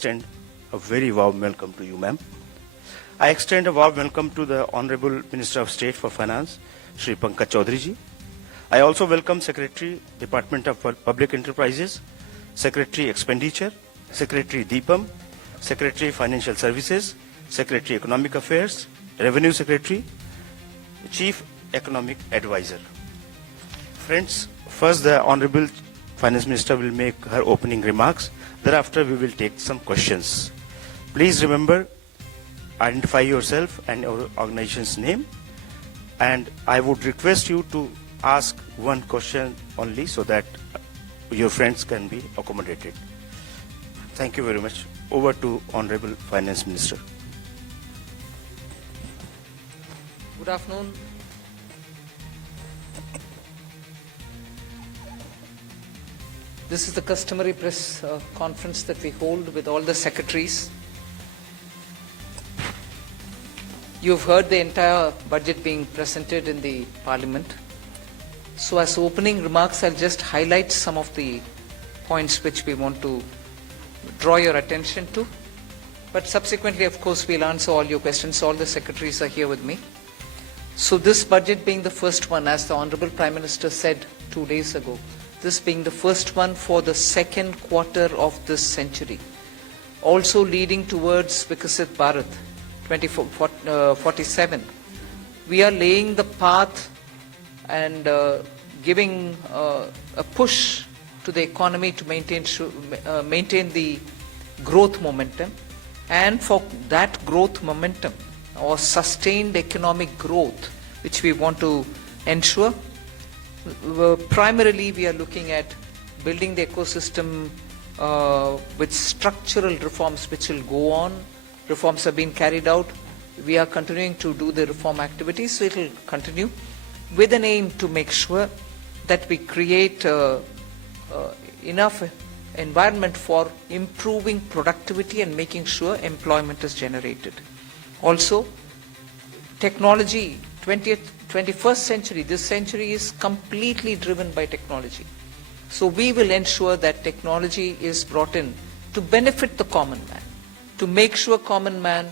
extend a very warm welcome to you, ma'am. I extend a warm welcome to the Honorable Minister of State for Finance, Shri Pankaj Chaudhary ji. I also welcome Secretary, Department of Public Enterprises, Secretary Expenditure, Secretary Deepam, Secretary Financial Services, Secretary Economic Affairs, Revenue Secretary, Chief Economic Advisor. Friends, first the Honorable Finance Minister will make her opening remarks. Thereafter, we will take some questions. Please remember, identify yourself and your organization's name. And I would request you to ask one question only so that your friends can be accommodated. Thank you very much. Over to Honorable Finance Minister. Good afternoon. This is the customary press conference that we hold with all the secretaries. You've heard the entire budget being presented in the Parliament. So as opening remarks, I'll just highlight some of the points which we want to draw your attention to. But subsequently, of course, we'll answer all your questions. All the secretaries are here with me. So this budget being the first one, as the Honorable Prime Minister said 2 days ago, this being the first one for the second quarter of this century, also leading towards Vikasit Bharat 2047. We are laying the path and giving a push to the economy to maintain the growth momentum. And for that growth momentum or sustained economic growth, which we want to ensure, primarily we are looking at building the ecosystem with structural reforms which will go on. Reforms have been carried out. We are continuing to do the reform activities, so it will continue with an aim to make sure that we create enough environment for improving productivity and making sure employment is generated. Also, technology, 21st century, this century is completely driven by technology. So we will ensure that technology is brought in to benefit the common man, to make sure common man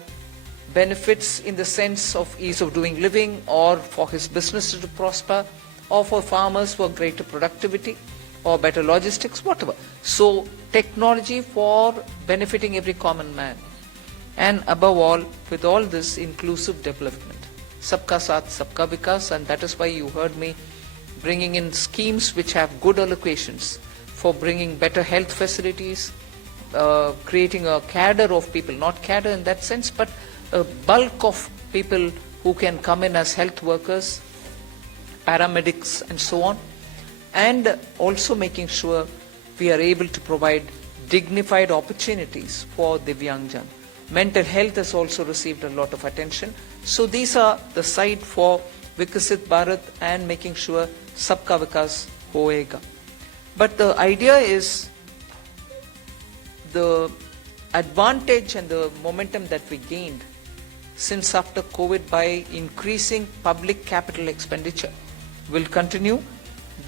benefits in the sense of ease of doing living, or for his business to prosper, or for farmers for greater productivity or better logistics, whatever. So technology for benefiting every common man. And above all, with all this, inclusive development. Sabka Saath, Sabka Vikas, and that is why you heard me bringing in schemes which have good allocations for bringing better health facilities, creating a cadre of people, not cadre in that sense, but a bulk of people who can come in as health workers, paramedics and so on, and also making sure we are able to provide dignified opportunities for Divyangjan. Mental health has also received a lot of attention. So these are the side for Vikasit Bharat and making sure Sabka Vikas hoega. But the idea is the advantage and the momentum that we gained since after COVID by increasing public capital expenditure will continue.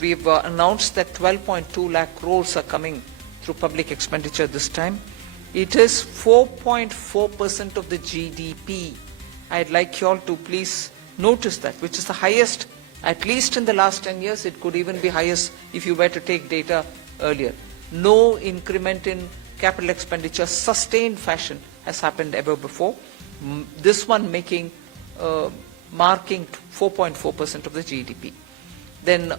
We've announced that 12.2 lakh crores are coming through public expenditure this time. It is 4.4% of the GDP. I'd like you all to please notice that, which is the highest, at least in the last 10 years. It could even be highest if you were to take data earlier. No increment in capital expenditure, sustained fashion, has happened ever before. This one marking 4.4% of the GDP. Then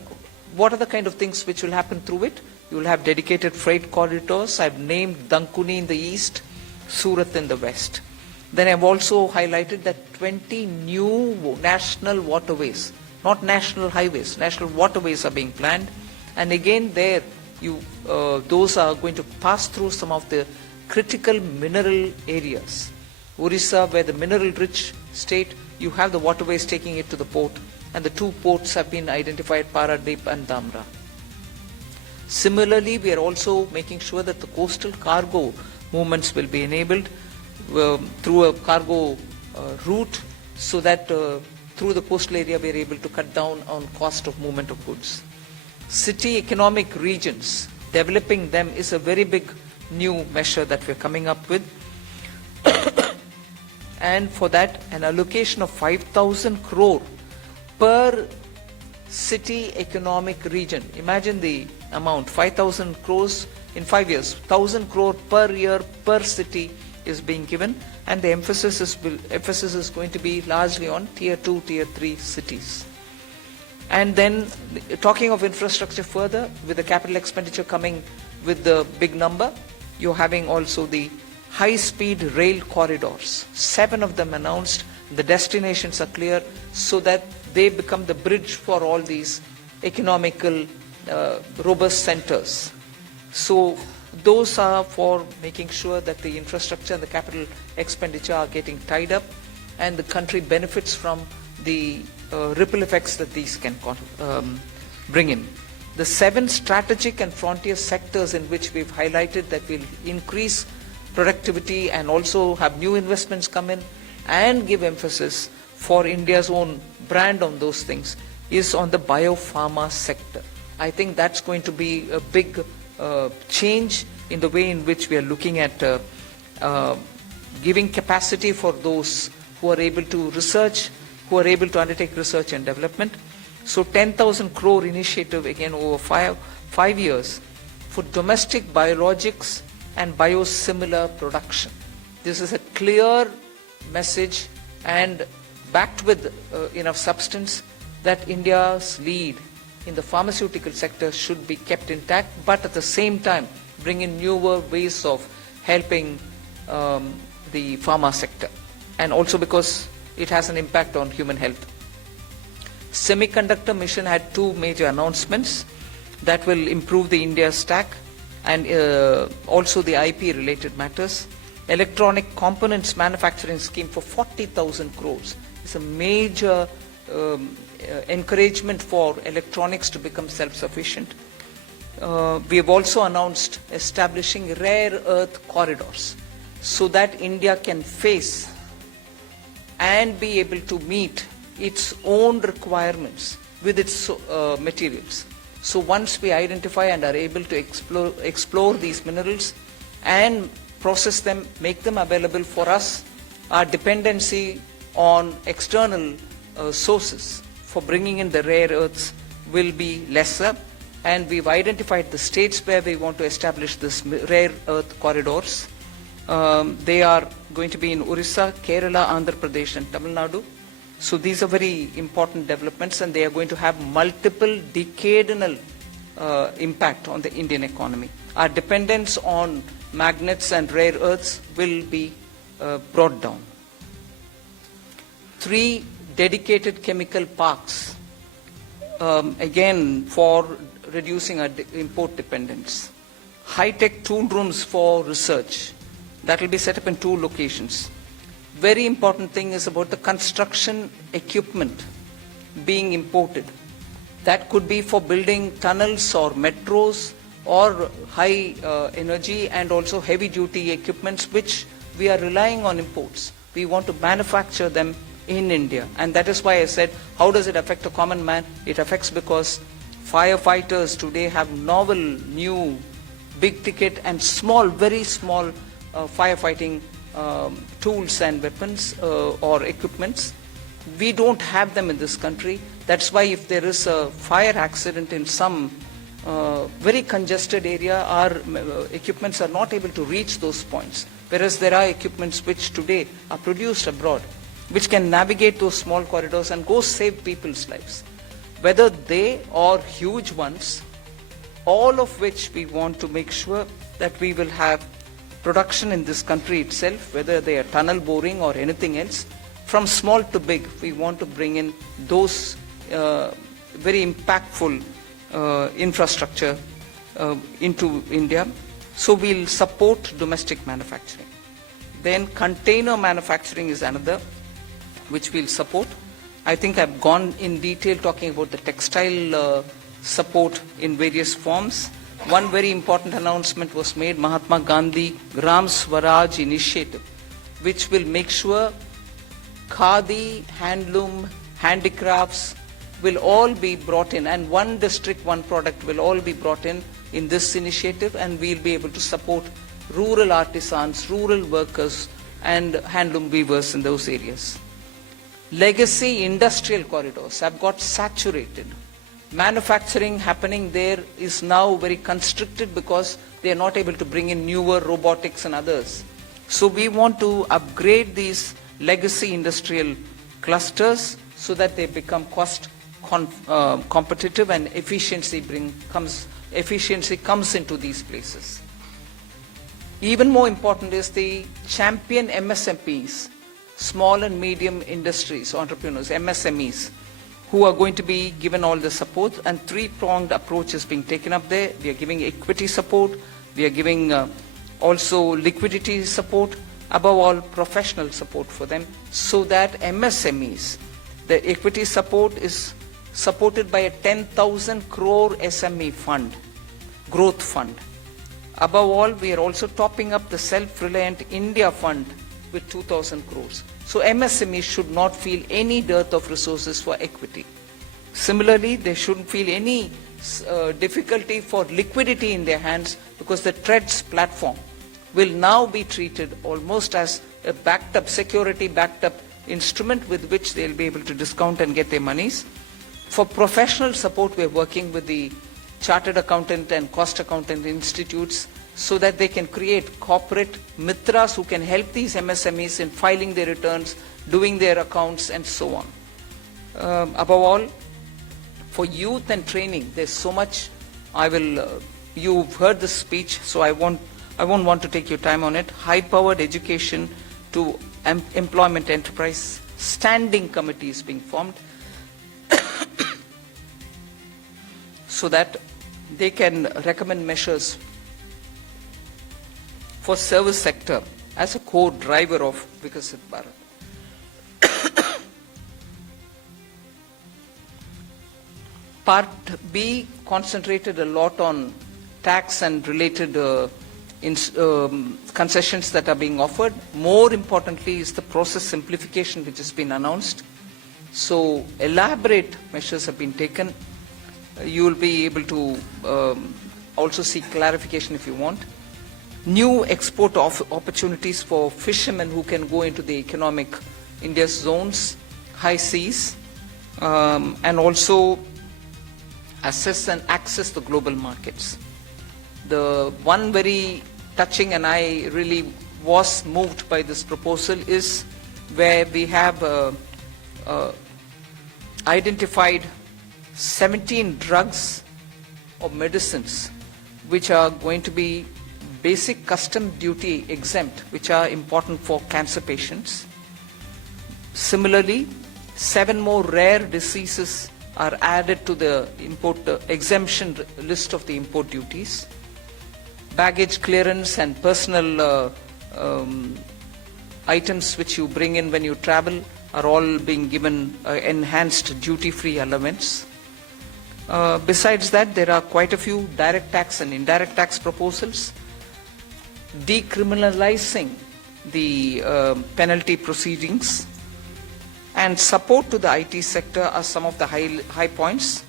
what are the kind of things which will happen through it? You will have dedicated freight corridors. I've named Dankuni in the east, Surat in the west. Then I've also highlighted that 20 new national waterways, not national highways, national waterways are being planned. And again there, those are going to pass through some of the critical mineral areas. Orissa, where the mineral-rich state, you have the waterways taking it to the port. And the two ports have been identified, Paradip and Dhamra. Similarly, we are also making sure that the coastal cargo movements will be enabled through a cargo route, so that through the coastal area we are able to cut down on cost of movement of goods. City economic regions, developing them is a very big new measure that we're coming up with. And for that, an allocation of 5,000 crore per city economic region. Imagine the amount, 5,000 crores in 5 years, 1,000 crore per year per city is being given, and the emphasis is going to be largely on tier 2, tier 3 cities. And then talking of infrastructure further, with the capital expenditure coming with the big number, you're having also the high-speed rail corridors. 7 of them announced. The destinations are clear so that they become the bridge for all these economical robust centers. So those are for making sure that the infrastructure and the capital expenditure are getting tied up, and the country benefits from the ripple effects that these can bring in. The 7 strategic and frontier sectors in which we've highlighted that will increase productivity and also have new investments come in and give emphasis for India's own brand on those things is on the biopharma sector. I think that's going to be a big change in the way in which we are looking at giving capacity for those who are able to research, who are able to undertake research and development. So 10,000 crore initiative again over 5 years for domestic biologics and biosimilar production. This is a clear message and backed with enough substance that India's lead in the pharmaceutical sector should be kept intact, but at the same time bring in newer ways of helping the pharma sector, and also because it has an impact on human health. Semiconductor mission had 2 major announcements that will improve the India stack and also the IP related matters. Electronic components manufacturing scheme for 40,000 crores is a major encouragement for electronics to become self-sufficient. We have also announced establishing rare earth corridors so that India can face and be able to meet its own requirements with its materials. So once we identify and are able to explore these minerals and process them, make them available for us, our dependency on external sources for bringing in the rare earths will be lesser. And we've identified the states where we want to establish this rare earth corridors. They are going to be in Orissa, Kerala, Andhra Pradesh and Tamil Nadu. So these are very important developments, and they are going to have multiple decadal impact on the Indian economy. Our dependence on magnets and rare earths will be brought down. 3 dedicated chemical parks, again for reducing our import dependence. High-tech tool rooms for research, that will be set up in 2 locations. Very important thing is about the construction equipment being imported. That could be for building tunnels or metros or high energy and also heavy duty equipments which we are relying on imports. We want to manufacture them in India, and that is why I said, how does it affect a common man? It affects because firefighters today have novel, new, big ticket and small, very small firefighting tools and weapons or equipments. We don't have them in this country. That's why if there is a fire accident in some very congested area, our equipments are not able to reach those points. Whereas there are equipments which today are produced abroad, which can navigate those small corridors and go save people's lives. Whether they or huge ones, all of which we want to make sure that we will have production in this country itself, whether they are tunnel boring or anything else, from small to big, we want to bring in those very impactful infrastructure into India. So we'll support domestic manufacturing. Then container manufacturing is another which we'll support. I think I've gone in detail talking about the textile support in various forms. One very important announcement was made, Mahatma Gandhi Gram Swaraj initiative, which will make sure khadi, handloom, handicrafts will all be brought in, and one district, one product will all be brought in this initiative, and we'll be able to support rural artisans, rural workers, and handloom weavers in those areas. Legacy industrial corridors have got saturated. Manufacturing happening there is now very constricted because they are not able to bring in newer robotics and others. So we want to upgrade these legacy industrial clusters so that they become cost competitive and efficiency comes into these places. Even more important is the champion MSMEs, small and medium industries, entrepreneurs, MSMEs, who are going to be given all the support, and three-pronged approach is being taken up there. We are giving equity support, we are giving also liquidity support, above all professional support for them, so that MSMEs, the equity support is supported by a 10,000 crore SME fund, growth fund. Above all, we are also topping up the Self-Reliant India Fund with 2,000 crores. So MSMEs should not feel any dearth of resources for equity. Similarly, they shouldn't feel any difficulty for liquidity in their hands, because the TREADS platform will now be treated almost as a backed up, security backed up instrument with which they'll be able to discount and get their monies. For professional support, we're working with the chartered accountant and cost accountant institutes so that they can create corporate mitras who can help these MSMEs in filing their returns, doing their accounts, and so on. Above all, for youth and training, there's so much. You've heard this speech, so I won't want to take your time on it. High-powered education to employment enterprise, standing committees being formed so that they can recommend measures for service sector as a core driver of Vikasit Bharat. Part B concentrated a lot on tax and related concessions that are being offered. More importantly is the process simplification which has been announced. So elaborate measures have been taken. You will be able to also seek clarification if you want. New export opportunities for fishermen who can go into the economic India's zones, high seas, and also assess and access the global markets. The one very touching, and I really was moved by this proposal, is where we have identified 17 drugs or medicines which are going to be basic custom duty exempt, which are important for cancer patients. Similarly, 7 more rare diseases are added to the import exemption list of the import duties. Baggage clearance and personal items which you bring in when you travel are all being given enhanced duty-free allowance. Besides that, there are quite a few direct tax and indirect tax proposals. Decriminalizing the penalty proceedings and support to the IT sector are some of the high points.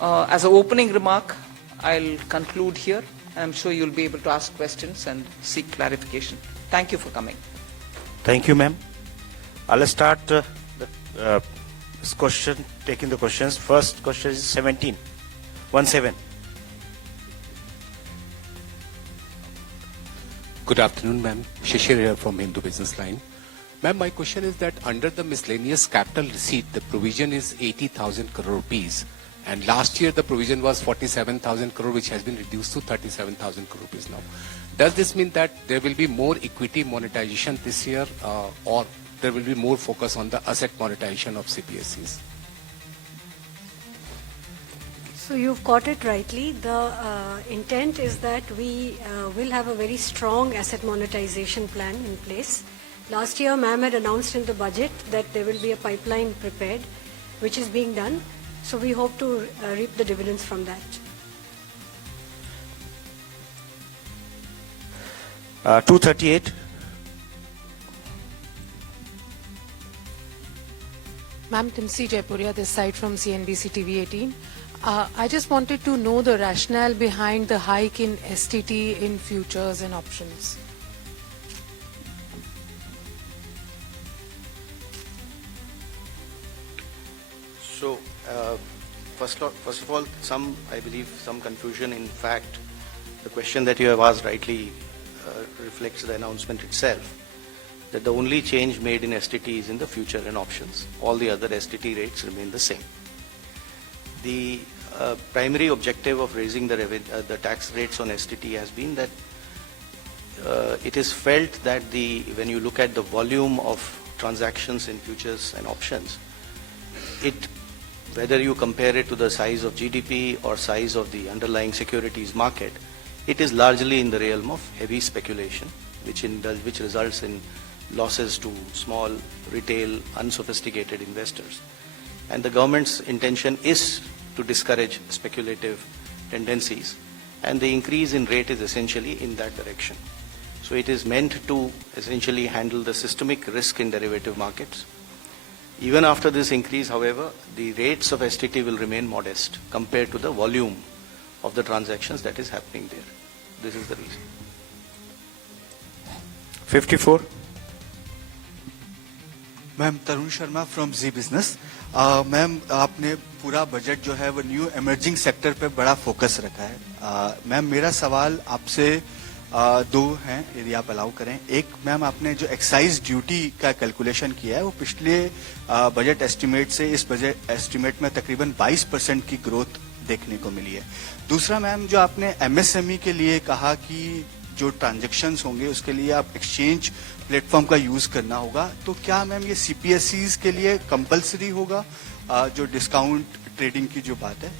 As an opening remark, I'll conclude here. I'm sure you'll be able to ask questions and seek clarification. Thank you for coming. Thank you, ma'am. I'll start this question, taking the questions. First question is 17. 17. Good afternoon, ma'am. Shishir here from Hindu Business Line. Ma'am, my question is that under the miscellaneous capital receipt, the provision is 80,000 crore rupees. And last year, the provision was 47,000 crore, which has been reduced to 37,000 crore rupees now. Does this mean that there will be more equity monetization this year, or there will be more focus on the asset monetization of CPSEs? So you've got it rightly. The intent is that we will have a very strong asset monetization plan in place. Last year, ma'am had announced in the budget that there will be a pipeline prepared, which is being done. So we hope to reap the dividends from that. 238. Ma'am, Timsi Jaipuria, this side from CNBC TV 18. I just wanted to know the rationale behind the hike in STT in futures and options. So, first of all, I believe some confusion. In fact, the question that you have asked rightly reflects the announcement itself, that the only change made in STT is in the future and options. All the other STT rates remain the same. The primary objective of raising the tax rates on STT has been that it is felt that when you look at the volume of transactions in futures and options, whether you compare it to the size of GDP or size of the underlying securities market, it is largely in the realm of heavy speculation, which results in losses to small, retail, unsophisticated investors. And the government's intention is to discourage speculative tendencies, and the increase in rate is essentially in that direction. So it is meant to essentially handle the systemic risk in derivative markets. Even after this increase, however, the rates of STT will remain modest compared to the volume of the transactions that is happening there. This is the reason. 54. Ma'am Tarun Sharma from Zee Business. Ma'am आपने पूरा budget जो है वो new emerging sector पे बड़ा focus रखा है। Ma'am मेरा सवाल आपसे दो हैं यदि आप अलाउ करें। एक, मैम आपने जो एक्साइज ड्यूटी का कैलकुलेशन किया है वो पिछले बजट एस्टिमेट से इस बजट एस्टिमेट में तकरीबन 22% की ग्रोथ देखने को मिली है। दूसरा, मैम जो आपने एमएसएमई के लिए कहा कि जो ट्रांजैक्शंस होंगे उसके लिए आप एक्सचेंज प्लेटफॉर्म का यूज करना होगा, तो क्या मैम ये सीपीएसईज के लिए कंपलसरी होगा जो डिस्काउंट ट्रेडिंग की जो बात है?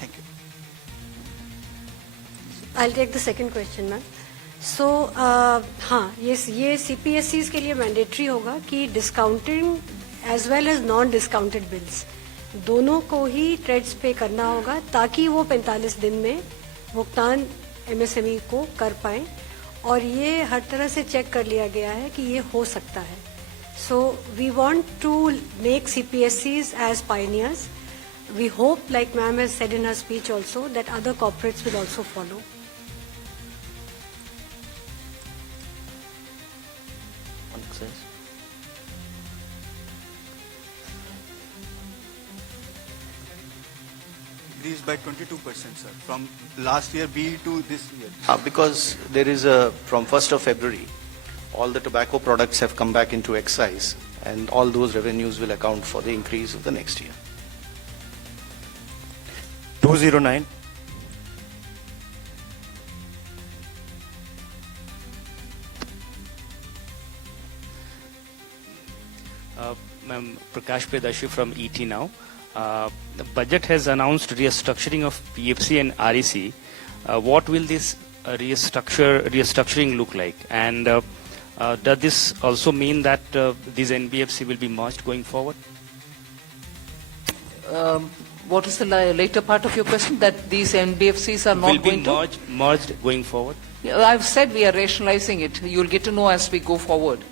Thank you. I'll take the second question, ma'am. So, हाँ, ये CPSEs के लिए मैंडेटरी होगा कि discounting as well as non discounted bills दोनों को ही ट्रेड्स पे करना होगा, ताकि वो 45 दिन में भुगतान एमएसएमई को कर पाए, और ये हर तरह से चेक कर लिया गया है कि ये हो सकता है। So we want to make CPSEs as pioneers. We hope, like ma'am has said in her speech also, that other corporates will also follow. Increased by 22%, sir, from last year B to this year. Because there is from 1st of February, all the tobacco products have come back into excise, and all those revenues will account for the increase of the next year. 209. Ma'am, Prakash Pedashi from ET now. The budget has announced restructuring of PFC and REC. What will this restructuring look like? And does this also mean that these NBFC will be merged going forward? What is the later part of your question? That these NBFCs are not going to be merged going forward? I've said we are rationalizing it. You'll get to know as we go forward.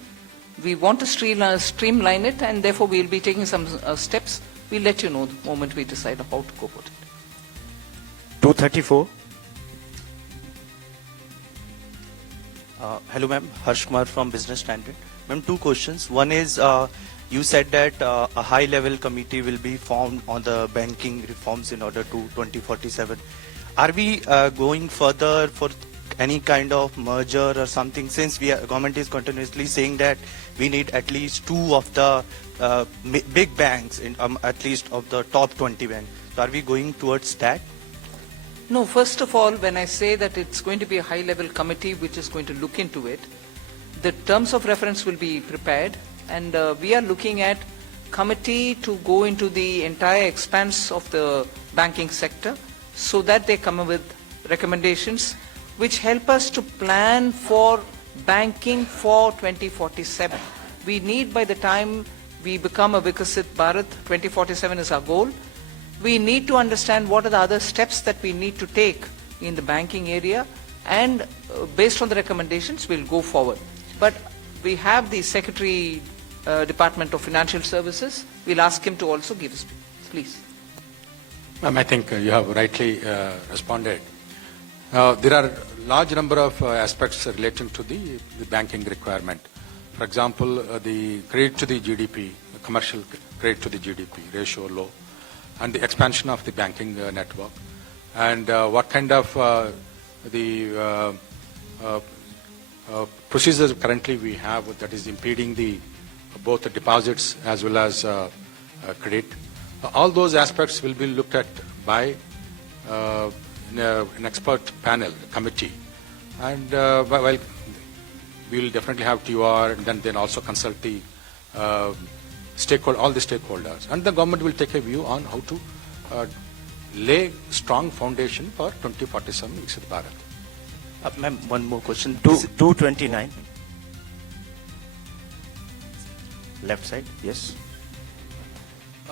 We want to streamline it, and therefore we'll be taking some steps. We'll let you know the moment we decide how to go about it. 234. Hello, ma'am. Harsh Kumar from Business Standard. Ma'am, two questions. One is, you said that a high-level committee will be formed on the banking reforms in order to 2047. Are we going further for any kind of merger or something, since government is continuously saying that we need at least two of the big banks, at least of the top 20 banks. So are we going towards that? No, first of all, when I say that it's going to be a high-level committee which is going to look into it, the terms of reference will be prepared, and we are looking at committee to go into the entire expanse of the banking sector, so that they come up with recommendations which help us to plan for banking for 2047. We need, by the time we become a Vikasit Bharat, 2047 is our goal. We need to understand what are the other steps that we need to take in the banking area, and based on the recommendations, we'll go forward. But we have the Secretary, Department of Financial Services. We'll ask him to also give us, please. Ma'am, I think you have rightly responded. There are large number of aspects relating to the banking requirement. For example, the credit to the GDP, commercial credit to the GDP ratio low, and the expansion of the banking network, and what kind of the procedures currently we have that is impeding the both the deposits as well as credit. All those aspects will be looked at by an expert panel committee, and while we will definitely have TUR, and then also consult the all the stakeholders, and the government will take a view on how to lay strong foundation for 2047 Viksit Bharat. Ma'am, one more question. 229. Left side, yes.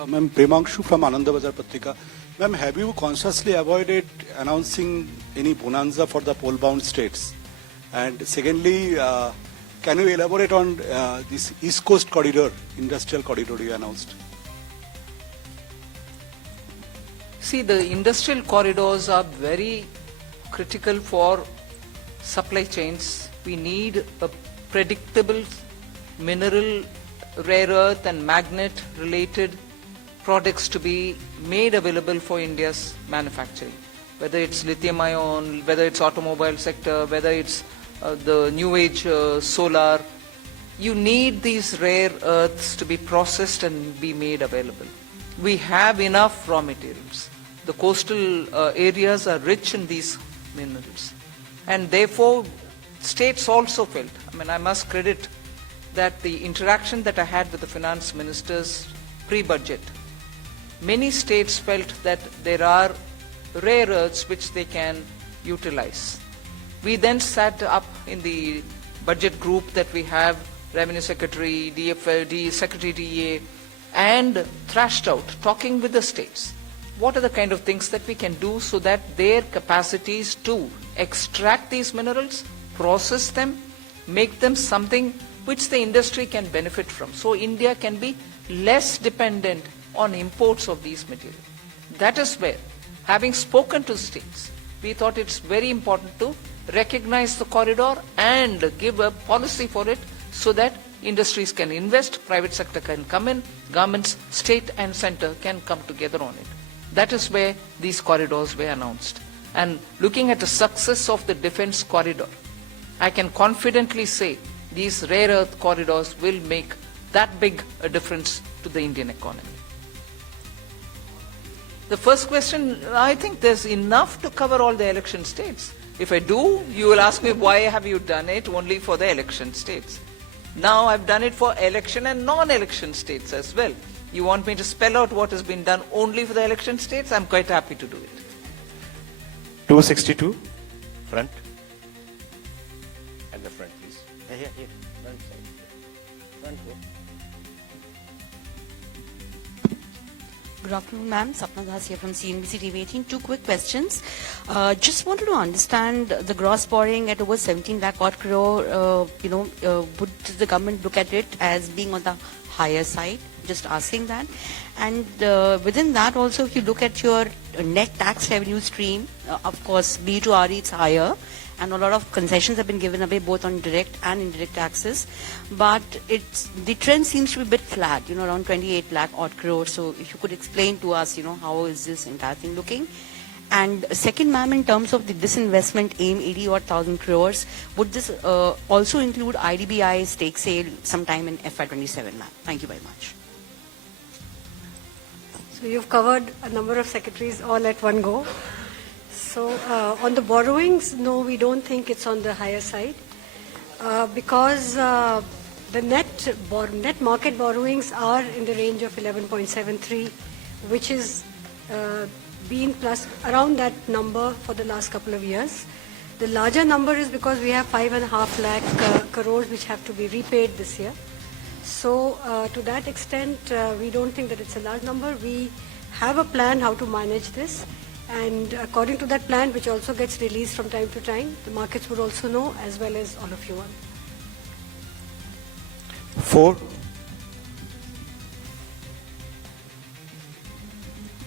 Ma'am, Premangshu from Ananda Bazar Patrika. Ma'am, have you consciously avoided announcing any bonanza for the poll-bound states? And secondly, can you elaborate on this East Coast corridor, industrial corridor you announced? See, the industrial corridors are very critical for supply chains. We need a predictable mineral, rare earth and magnet related products to be made available for India's manufacturing. Whether it's lithium ion, whether it's automobile sector, whether it's the new age solar, you need these rare earths to be processed and be made available. We have enough raw materials. The coastal areas are rich in these minerals. And therefore, states also felt, I must credit that the interaction that I had with the finance ministers pre-budget, many states felt that there are rare earths which they can utilize. We then sat up in the budget group that we have, Revenue Secretary, DFL, Secretary DA, and thrashed out, talking with the states. What are the kind of things that we can do so that their capacities to extract these minerals, process them, make them something which the industry can benefit from. So India can be less dependent on imports of these materials. That is where, having spoken to states, we thought it's very important to recognize the corridor and give a policy for it so that industries can invest, private sector can come in, governments, state and center can come together on it. That is where these corridors were announced. And looking at the success of the defense corridor, I can confidently say these rare earth corridors will make that big a difference to the Indian economy. The first question, I think there's enough to cover all the election states. If I do, you will ask me, why have you done it only for the election states? Now I've done it for election and non-election states as well. You want me to spell out what has been done only for the election states? I'm quite happy to do it. 262, front. And the front, please. Here. Front side. Front row. Good afternoon, ma'am. Sapna Das here from CNBC TV 18. Two quick questions. Just wanted to understand the gross borrowing at over 17 lakh odd crore. Would the government look at it as being on the higher side? Just asking that. And within that also, if you look at your net tax revenue stream, of course, B to RE it's higher, and a lot of concessions have been given away both on direct and indirect taxes. But the trend seems to be a bit flat, around 28 lakh odd crore. So if you could explain to us, how is this entire thing looking? And second, ma'am, in terms of the disinvestment aim, 80,000 crores, would this also include IDBI stake sale sometime in FY27, ma'am? Thank you very much. So you've covered a number of secretaries all at one go. So on the borrowings, no, we don't think it's on the higher side because the net market borrowings are in the range of 11.73, which is been plus around that number for the last couple of years. The larger number is because we have 5.5 lakh crores which have to be repaid this year. So to that extent, we don't think that it's a large number. We have a plan how to manage this, and according to that plan, which also gets released from time to time, the markets would also know, as well as all of you all. 4.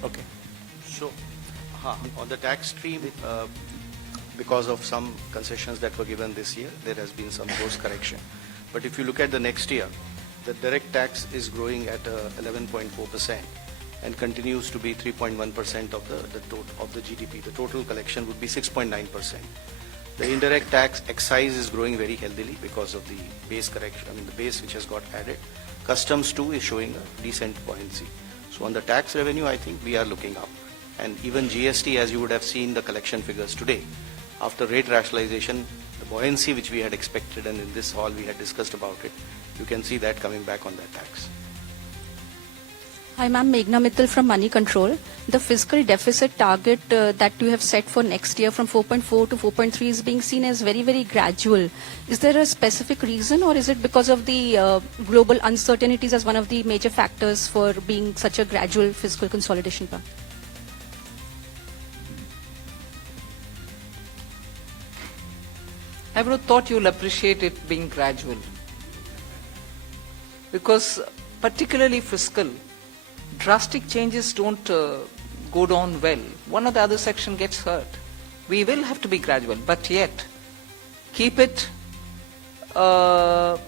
Okay. So On the tax stream, because of some concessions that were given this year, there has been some course correction. But if you look at the next year, the direct tax is growing at 11.4% and continues to be 3.1% of the GDP. The total collection would be 6.9%. The indirect tax excise is growing very healthily because of the base correction, the base which has got added. Customs too is showing a decent buoyancy. So on the tax revenue, I think we are looking up. And even GST, as you would have seen the collection figures today, after rate rationalization, the buoyancy which we had expected, and in this hall we had discussed about it, you can see that coming back on that tax. Hi ma'am, Meghna Mittal from Money Control. The fiscal deficit target that you have set for next year from 4.4 to 4.3 is being seen as very, very gradual. Is there a specific reason, or is it because of the global uncertainties as one of the major factors for being such a gradual fiscal consolidation plan? I would have thought you'll appreciate it being gradual. Because particularly fiscal, drastic changes don't go down well. One or the other section gets hurt. We will have to be gradual, but yet keep it well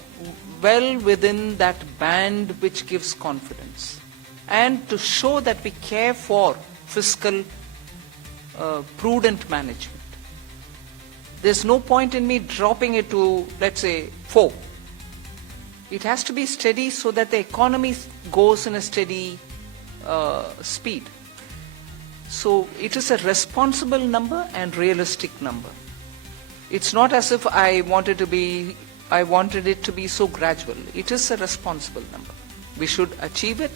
within that band which gives confidence. And to show that we care for fiscal prudent management. There's no point in me dropping it to, let's say, 4. It has to be steady so that the economy goes in a steady speed. So it is a responsible number and realistic number. It's not as if I wanted it to be so gradual. It is a responsible number. We should achieve it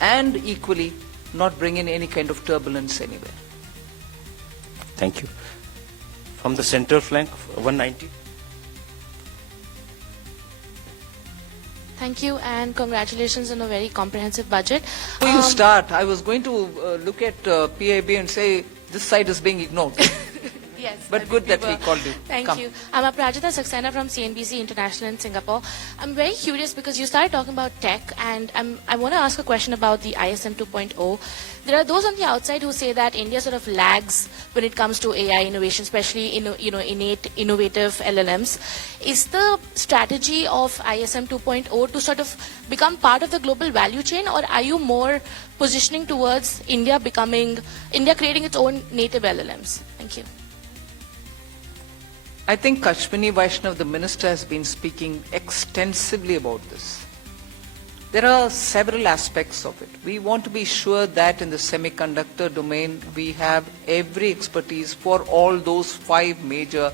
and equally not bring in any kind of turbulence anywhere. Thank you. From the center flank, 190. Thank you and congratulations on a very comprehensive budget. Before you start, I was going to look at PIB and say this side is being ignored. Yes, but good that we called you. Thank you. I'm Aprajita Saxena from CNBC International in Singapore. I'm very curious because you started talking about tech, and I want to ask a question about the ISM 2.0. There are those on the outside who say that India sort of lags when it comes to AI innovation, especially innate innovative LLMs. Is the strategy of ISM 2.0 to sort of become part of the global value chain, or are you more positioning towards India creating its own native LLMs? Thank you. I think Kashmini Vaishnav, the minister, has been speaking extensively about this. There are several aspects of it. We want to be sure that in the semiconductor domain, we have every expertise for all those 5 major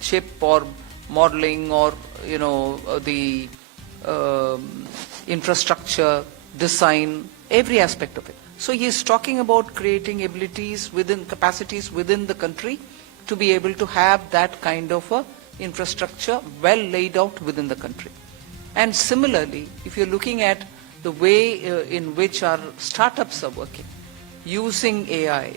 chip or modeling or, the infrastructure, design, every aspect of it. So he is talking about creating capacities within the country to be able to have that kind of a infrastructure well laid out within the country. And similarly, if you're looking at the way in which our startups are working, using AI,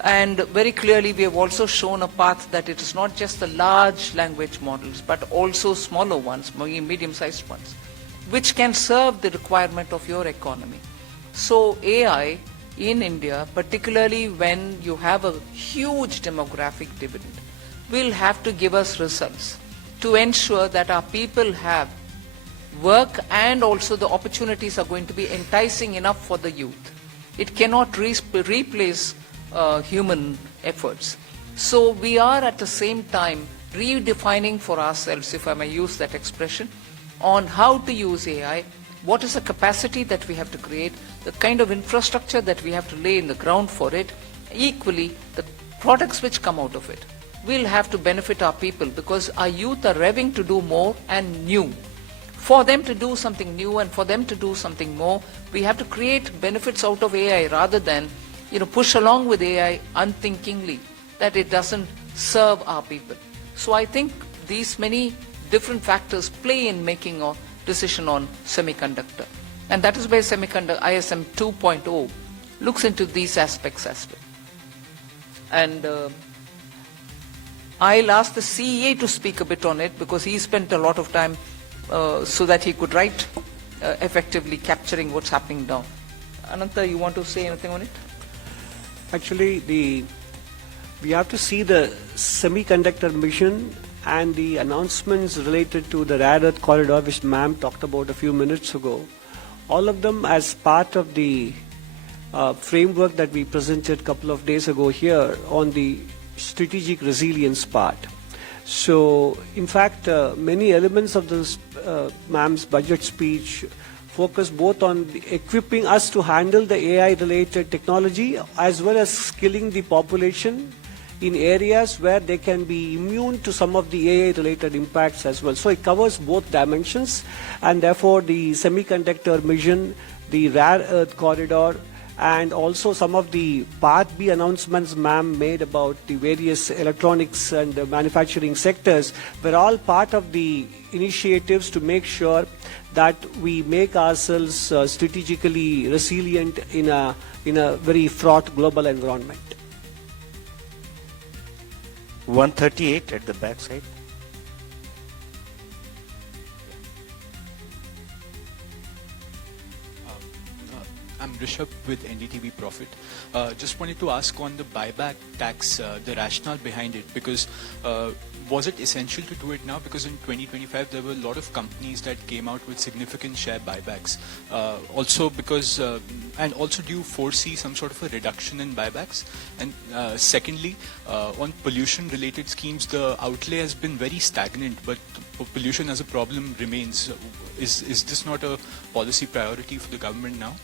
and very clearly we have also shown a path that it is not just the large language models, but also smaller ones, medium-sized ones, which can serve the requirement of your economy. So AI in India, particularly when you have a huge demographic dividend, will have to give us results to ensure that our people have work and also the opportunities are going to be enticing enough for the youth. It cannot replace human efforts. So we are at the same time redefining for ourselves, if I may use that expression, on how to use AI, what is the capacity that we have to create, the kind of infrastructure that we have to lay in the ground for it. Equally, the products which come out of it will have to benefit our people, because our youth are revving to do more and new. For them to do something new and for them to do something more, we have to create benefits out of AI rather than push along with AI unthinkingly that it doesn't serve our people. So I think these many different factors play in making a decision on semiconductor. And that is where semiconductor ISM 2.0 looks into these aspects as well. And I'll ask the CEA to speak a bit on it, because he spent a lot of time so that he could write effectively capturing what's happening down. Ananta, you want to say anything on it? Actually, the we have to see the semiconductor mission and the announcements related to the rare earth corridor, which ma'am talked about a few minutes ago. All of them as part of the framework that we presented a couple of days ago here on the strategic resilience part. So, in fact, many elements of this ma'am's budget speech focus both on equipping us to handle the AI-related technology as well as skilling the population in areas where they can be immune to some of the AI-related impacts as well. So it covers both dimensions, and therefore the semiconductor mission, the rare earth corridor, and also some of the Part B announcements ma'am made about the various electronics and manufacturing sectors were all part of the initiatives to make sure that we make ourselves strategically resilient in a very fraught global environment. 138 at the back side. I'm Rishabh with NDTV Profit. Just wanted to ask on the buyback tax, the rationale behind it, because was it essential to do it now? Because in 2025 there were a lot of companies that came out with significant share buybacks. Also because, and also do you foresee some sort of a reduction in buybacks? And secondly, on pollution related schemes, the outlay has been very stagnant, but pollution as a problem remains. Is this not a policy priority for the government now?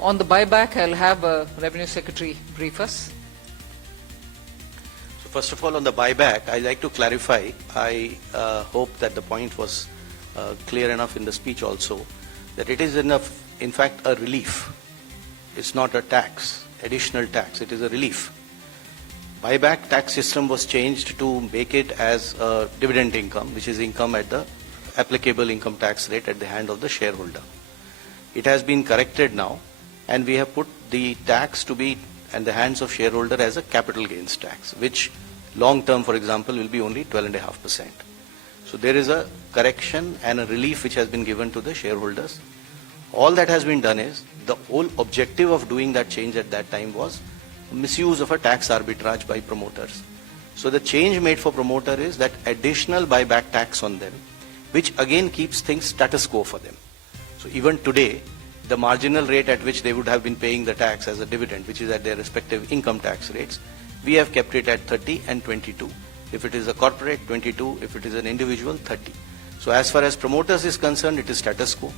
On the buyback, I'll have Revenue Secretary brief us. So first of all, on the buyback, I'd like to clarify. I hope that the point was clear enough in the speech also, that it is in fact a relief. It's not a tax, additional tax. It is a relief. Buyback tax system was changed to make it as a dividend income, which is income at the applicable income tax rate at the hand of the shareholder. It has been corrected now, and we have put the tax to be in the hands of shareholder as a capital gains tax, which long term, for example, will be only 12.5%. So there is a correction and a relief which has been given to the shareholders. All that has been done is, the whole objective of doing that change at that time was misuse of a tax arbitrage by promoters. So the change made for promoter is that additional buyback tax on them, which again keeps things status quo for them. So even today, the marginal rate at which they would have been paying the tax as a dividend, which is at their respective income tax rates, we have kept it at 30 and 22. If it is a corporate, 22. If it is an individual, 30. So as far as promoters is concerned, it is status quo.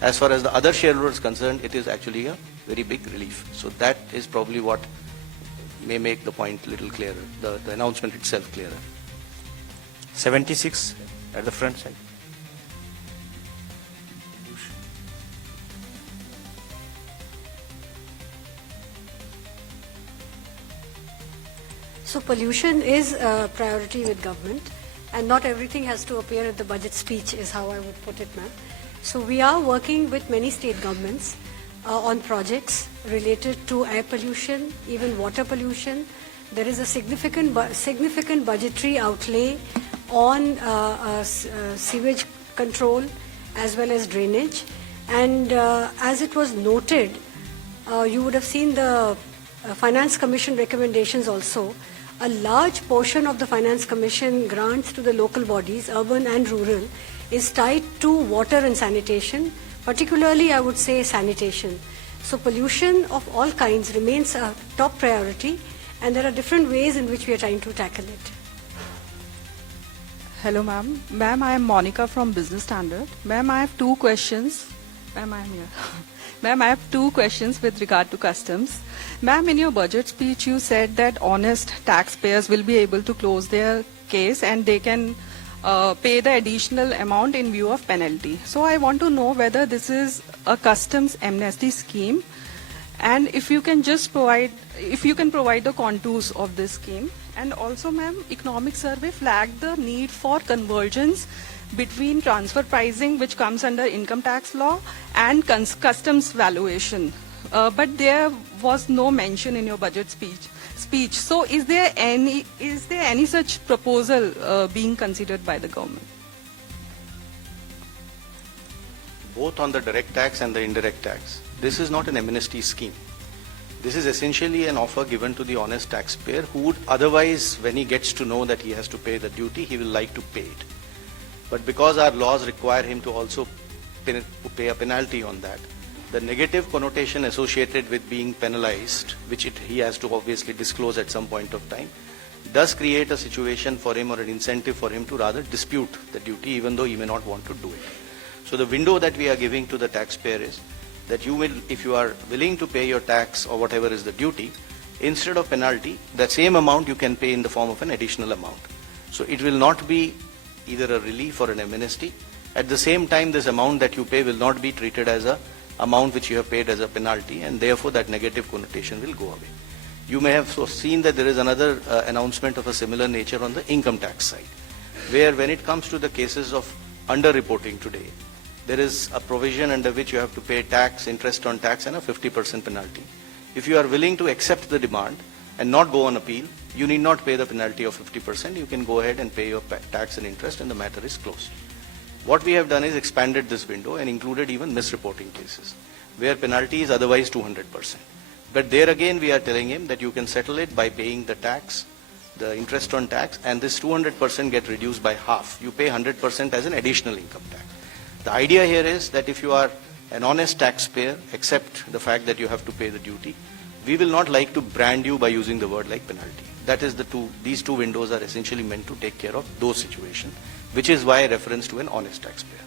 As far as the other shareholders concerned, it is actually a very big relief. So that is probably what may make the point a little clearer, the announcement itself clearer. 76 at the front side. So pollution is a priority with government, and not everything has to appear at the budget speech is how I would put it, ma'am. So we are working with many state governments on projects related to air pollution, even water pollution. There is a significant budgetary outlay on sewage control as well as drainage. And as it was noted, you would have seen the Finance Commission recommendations also. A large portion of the Finance Commission grants to the local bodies, urban and rural, is tied to water and sanitation, particularly I would say sanitation. So pollution of all kinds remains a top priority, and there are different ways in which we are trying to tackle it. Hello ma'am. Ma'am, I am Monica from Business Standard. Ma'am, I have two questions. Ma'am, I am here. Ma'am, I have two questions with regard to customs. Ma'am, in your budget speech, you said that honest taxpayers will be able to close their case and they can pay the additional amount in view of penalty. So I want to know whether this is a customs amnesty scheme, and if you can just provide the contours of this scheme. And also, ma'am, economic survey flagged the need for convergence between transfer pricing, which comes under income tax law, and customs valuation. But there was no mention in your budget speech. So is there any such proposal being considered by the government? Both on the direct tax and the indirect tax. This is not an amnesty scheme. This is essentially an offer given to the honest taxpayer who would otherwise, when he gets to know that he has to pay the duty, he will like to pay it. But because our laws require him to also pay a penalty on that, the negative connotation associated with being penalized, which he has to obviously disclose at some point of time, does create a situation for him or an incentive for him to rather dispute the duty even though he may not want to do it. So the window that we are giving to the taxpayer is that you will, if you are willing to pay your tax or whatever is the duty, instead of penalty, the same amount you can pay in the form of an additional amount. So it will not be either a relief or an amnesty. At the same time, this amount that you pay will not be treated as a amount which you have paid as a penalty, and therefore that negative connotation will go away. You may have seen that there is another announcement of a similar nature on the income tax side, where when it comes to the cases of under-reporting today, there is a provision under which you have to pay tax, interest on tax, and a 50% penalty. If you are willing to accept the demand and not go on appeal, you need not pay the penalty of 50%. You can go ahead and pay your tax and interest, and the matter is closed. What we have done is expanded this window and included even misreporting cases, where penalty is otherwise 200%. But there again, we are telling him that you can settle it by paying the tax, the interest on tax, and this 200% get reduced by half. You pay 100% as an additional income tax. The idea here is that if you are an honest taxpayer, accept the fact that you have to pay the duty. We will not like to brand you by using the word like penalty. That is these two windows are essentially meant to take care of those situations, which is why reference to an honest taxpayer.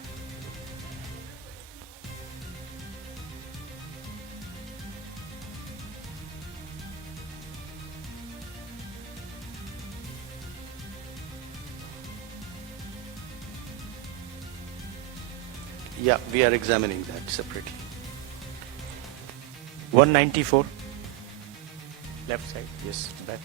Yeah, we are examining that separately. 194. Left side, yes, back.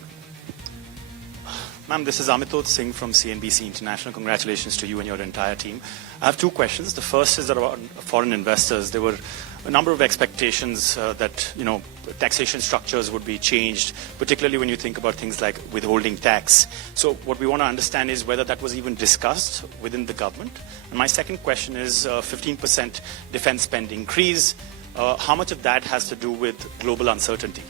Ma'am, this is Amitod Singh from CNBC International. Congratulations to you and your entire team. I have two questions. The first is around foreign investors. There were a number of expectations that, taxation structures would be changed, particularly when you think about things like withholding tax. So what we want to understand is whether that was even discussed within the government. And my second question is 15% defense spend increase. How much of that has to do with global uncertainty?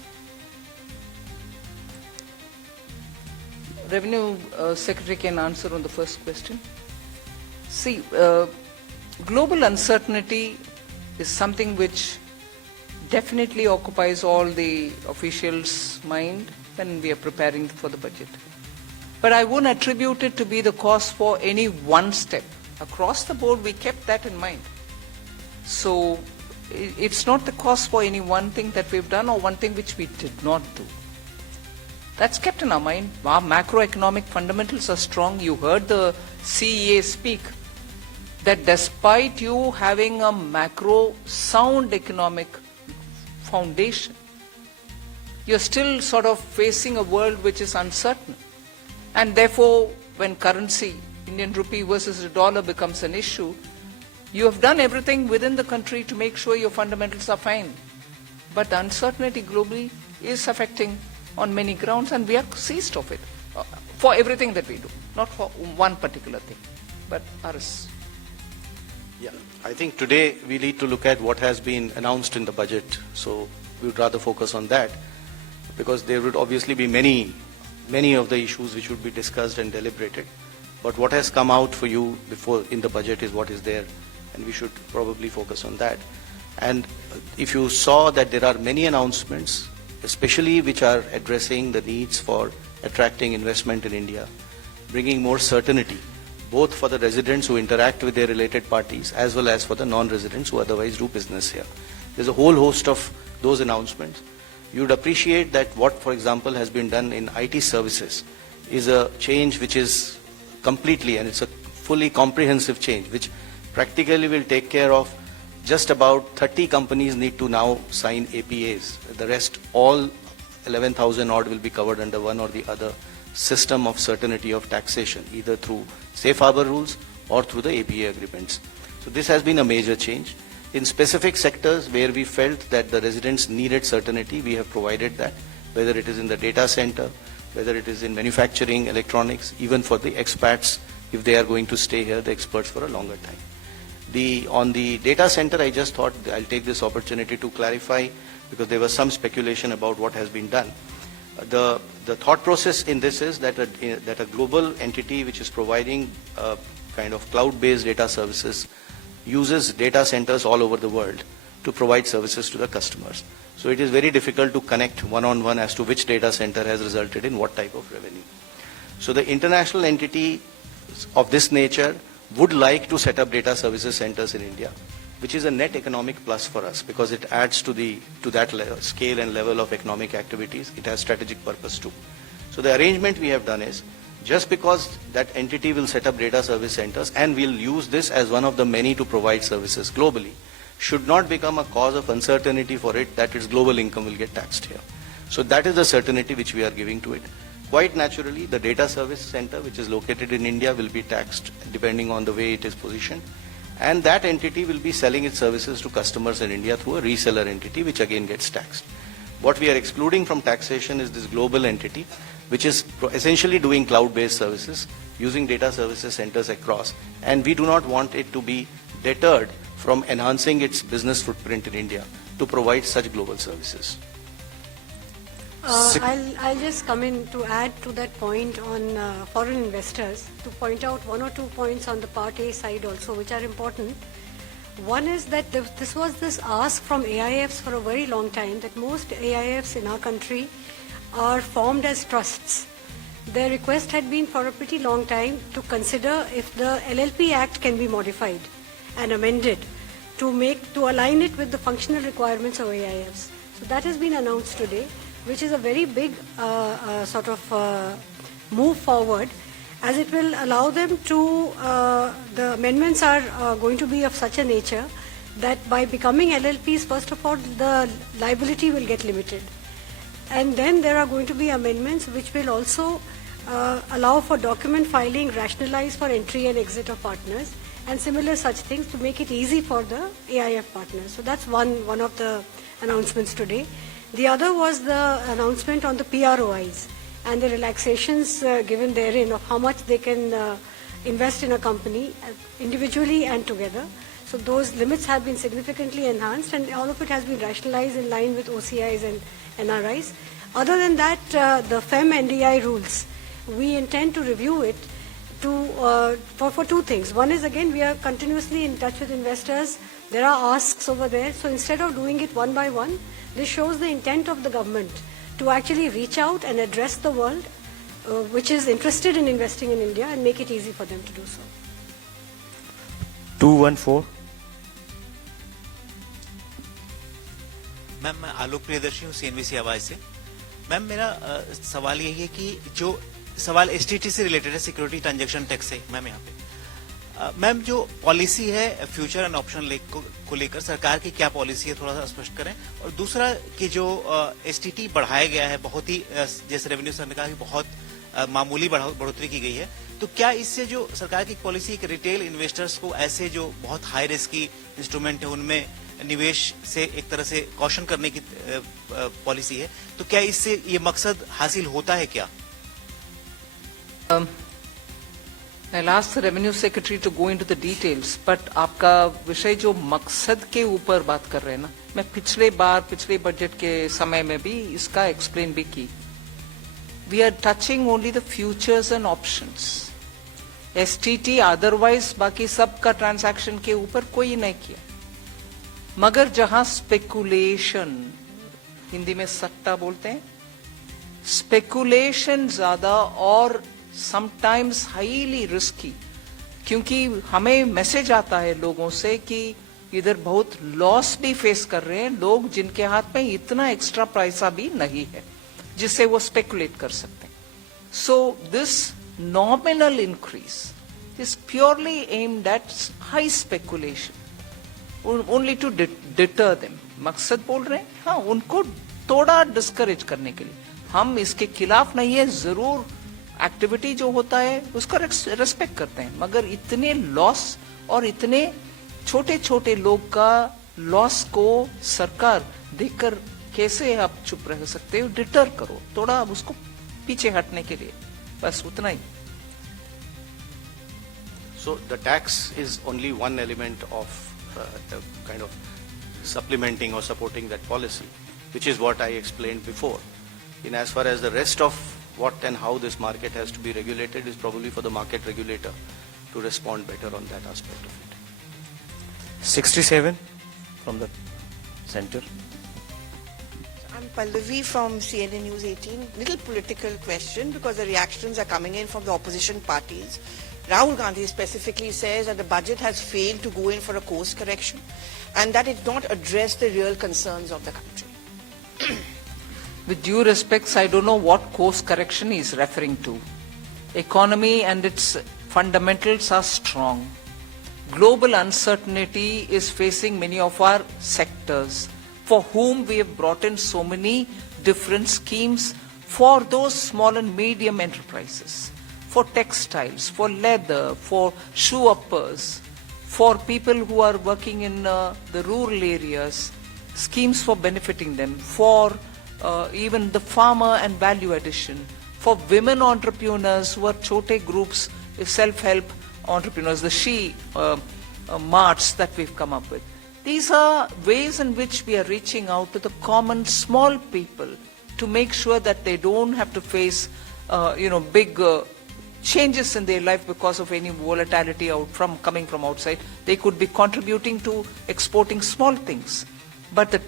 Revenue Secretary can answer on the first question. See, global uncertainty is something which definitely occupies all the officials' mind when we are preparing for the budget. But I won't attribute it to be the cause for any one step. Across the board, we kept that in mind. So it's not the cause for any one thing that we've done or one thing which we did not do. That's kept in our mind. Our macroeconomic fundamentals are strong. You heard the CEA speak that despite you having a macro sound economic foundation, you're still sort of facing a world which is uncertain. And therefore, when currency, Indian rupee versus the dollar becomes an issue, you have done everything within the country to make sure your fundamentals are fine. But the uncertainty globally is affecting on many grounds, and we are seized of it for everything that we do, not for one particular thing, but ours. Yeah, I think today we need to look at what has been announced in the budget. So we would rather focus on that, because there would obviously be many of the issues which would be discussed and deliberated. But what has come out for you before in the budget is what is there, and we should probably focus on that. And if you saw that there are many announcements, especially which are addressing the needs for attracting investment in India, bringing more certainty, both for the residents who interact with their related parties as well as for the non-residents who otherwise do business here. There's a whole host of those announcements. You'd appreciate that what, for example, has been done in IT services is a change which is completely, and it's a fully comprehensive change, which practically will take care of just about 30 companies need to now sign APAs. The rest, all 11,000 odd, will be covered under one or the other system of certainty of taxation, either through safe harbor rules or through the APA agreements. So this has been a major change. In specific sectors where we felt that the residents needed certainty, we have provided that, whether it is in the data center, whether it is in manufacturing, electronics, even for the expats, if they are going to stay here, the experts, for a longer time. On the data center, I just thought I'll take this opportunity to clarify, because there was some speculation about what has been done. The thought process in this is that a global entity which is providing kind of cloud-based data services uses data centers all over the world to provide services to the customers. So it is very difficult to connect one-on-one as to which data center has resulted in what type of revenue. So the international entity of this nature would like to set up data services centers in India, which is a net economic plus for us, because it adds to that scale and level of economic activities. It has strategic purpose too. So the arrangement we have done is, just because that entity will set up data service centers and will use this as one of the many to provide services globally, should not become a cause of uncertainty for it that its global income will get taxed here. So that is the certainty which we are giving to it. Quite naturally, the data service center which is located in India will be taxed depending on the way it is positioned, and that entity will be selling its services to customers in India through a reseller entity, which again gets taxed. What we are excluding from taxation is this global entity, which is essentially doing cloud-based services using data services centers across, and we do not want it to be deterred from enhancing its business footprint in India to provide such global services. I'll just come in to add to that point on foreign investors, to point out one or two points on the Part A side also, which are important. One is that this was this ask from AIFs for a very long time, that most AIFs in our country are formed as trusts. Their request had been for a pretty long time to consider if the LLP Act can be modified and amended to align it with the functional requirements of AIFs. So that has been announced today, which is a very big move forward, as it will allow them to, the amendments are going to be of such a nature that by becoming LLPs, first of all, the liability will get limited. And then there are going to be amendments which will also allow for document filing rationalized for entry and exit of partners, and similar such things to make it easy for the AIF partners. So that's one of the announcements today. The other was the announcement on the PROIs and the relaxations given therein of how much they can invest in a company individually and together. So those limits have been significantly enhanced, and all of it has been rationalized in line with OCIs and NRIs. Other than that, the FEM NDI rules, we intend to review it for two things. One is, again, we are continuously in touch with investors. There are asks over there. So instead of doing it one by one, this shows the intent of the government to actually reach out and address the world which is interested in investing in India and make it easy for them to do so. 214. Ma'am मैं आलोक प्रियदर्शी हूँ CNBC आवाज से। Ma'am मेरा सवाल यही है कि जो सवाल STT से रिलेटेड है, सिक्योरिटी ट्रांजैक्शन टैक्स से, मैम यहाँ पे मैम जो पॉलिसी है फ्यूचर एंड ऑप्शन को लेकर सरकार की क्या पॉलिसी है, थोड़ा सा स्पष्ट करें। और दूसरा कि जो STT बढ़ाया गया है, बहुत ही जैसे रेवेन्यू सर ने कहा कि बहुत मामूली बढ़ोतरी की गई है, तो क्या इससे जो सरकार की पॉलिसी कि रिटेल इन्वेस्टर्स को ऐसे जो बहुत हाई रिस्क की इंस्ट्रूमेंट है उनमें निवेश से एक तरह से कॉशन करने की पॉलिसी है, तो क्या इससे ये मकसद हासिल होता है क्या? I'll ask the Revenue Secretary to go into the details, but आपका विषय जो मकसद के ऊपर बात कर रहे हैं ना, मैं पिछले बजट के समय में भी इसका एक्सप्लेन भी की. We are touching only the futures and options. STT otherwise बाकी सब का ट्रांजैक्शन के ऊपर कोई नहीं किया. मगर जहां स्पेकुलेशन, हिंदी में सट्टा बोलते हैं, स्पेकुलेशन ज्यादा और समटाइम्स हाईली रिस्की, क्योंकि हमें मैसेज आता है लोगों से कि इधर बहुत लॉस भी फेस कर रहे हैं लोग जिनके हाथ में इतना एक्स्ट्रा पैसा भी नहीं है जिससे वो स्पेकुलेट कर सकते हैं. So this nominal increase is purely aimed at high speculation only to deter them. मकसद बोल रहे हैं, हाँ, उनको थोड़ा डिस्करेज करने के लिए. हम इसके खिलाफ नहीं है, जरूर एक्टिविटी जो होता है उसका रेस्पेक्ट करते हैं, मगर इतने लॉस और इतने छोटे छोटे लोग का लॉस को सरकार देखकर कैसे आप चुप रह सकते हो? डिटर करो थोड़ा उसको पीछे हटने के लिए, बस उतना ही. So the tax is only one element of the kind of supplementing or supporting that policy, which is what I explained before. In as far as the rest of what and how this market has to be regulated is probably for the market regulator to respond better on that aspect of it. 67 from the center. I'm Pallavi from CNN News 18. Little political question because the reactions are coming in from the opposition parties. Rahul Gandhi specifically says that the budget has failed to go in for a course correction and that it not address the real concerns of the country. With due respects, I don't know what course correction he is referring to. Economy and its fundamentals are strong. Global uncertainty is facing many of our sectors for whom we have brought in so many different schemes for those small and medium enterprises, for textiles, for leather, for shoe uppers, for people who are working in the rural areas, schemes for benefiting them, for even the farmer and value addition, for women entrepreneurs who are chote groups, self-help entrepreneurs, the she marts that we've come up with. These are ways in which we are reaching out to the common small people to make sure that they don't have to face big changes in their life because of any volatility coming from outside. They could be contributing to exporting small things. But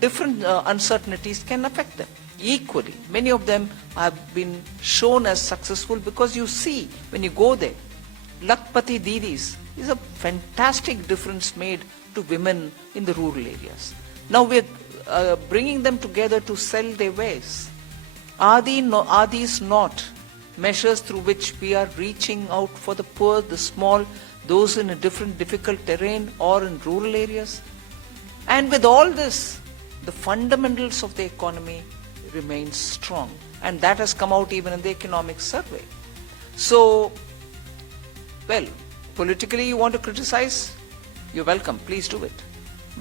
different uncertainties can affect them equally. Many of them have been shown as successful because you see when you go there, Lakpati Didis is a fantastic difference made to women in the rural areas. Now we're bringing them together to sell their wares. Are these not measures through which we are reaching out for the poor, the small, those in a difficult terrain or in rural areas? And with all this, the fundamentals of the economy remain strong. And that has come out even in the economic survey. So, well, politically you want to criticize, you're welcome, please do it.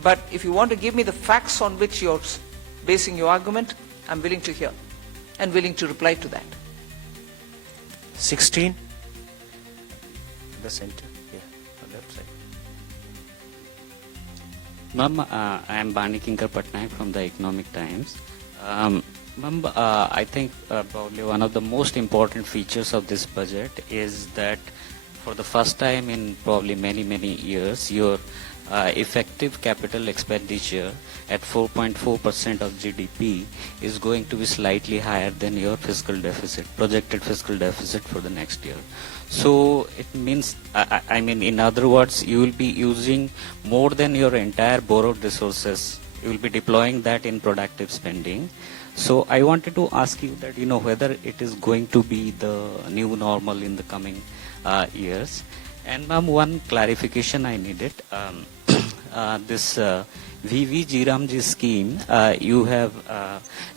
But if you want to give me the facts on which you're basing your argument, I'm willing to hear and willing to reply to that. 16, the center, yeah, on the left side. Ma'am, I am Bani Kinkar Patnaik from the Economic Times. Ma'am, I think probably one of the most important features of this budget is that for the first time in probably many years, your effective capital expenditure at 4.4% of GDP is going to be slightly higher than your fiscal deficit, projected fiscal deficit for the next year. So it means, I mean, in other words, you will be using more than your entire borrowed resources. You will be deploying that in productive spending. So I wanted to ask you that, whether it is going to be the new normal in the coming years. And ma'am, one clarification I needed. This VV Jiramji scheme, you have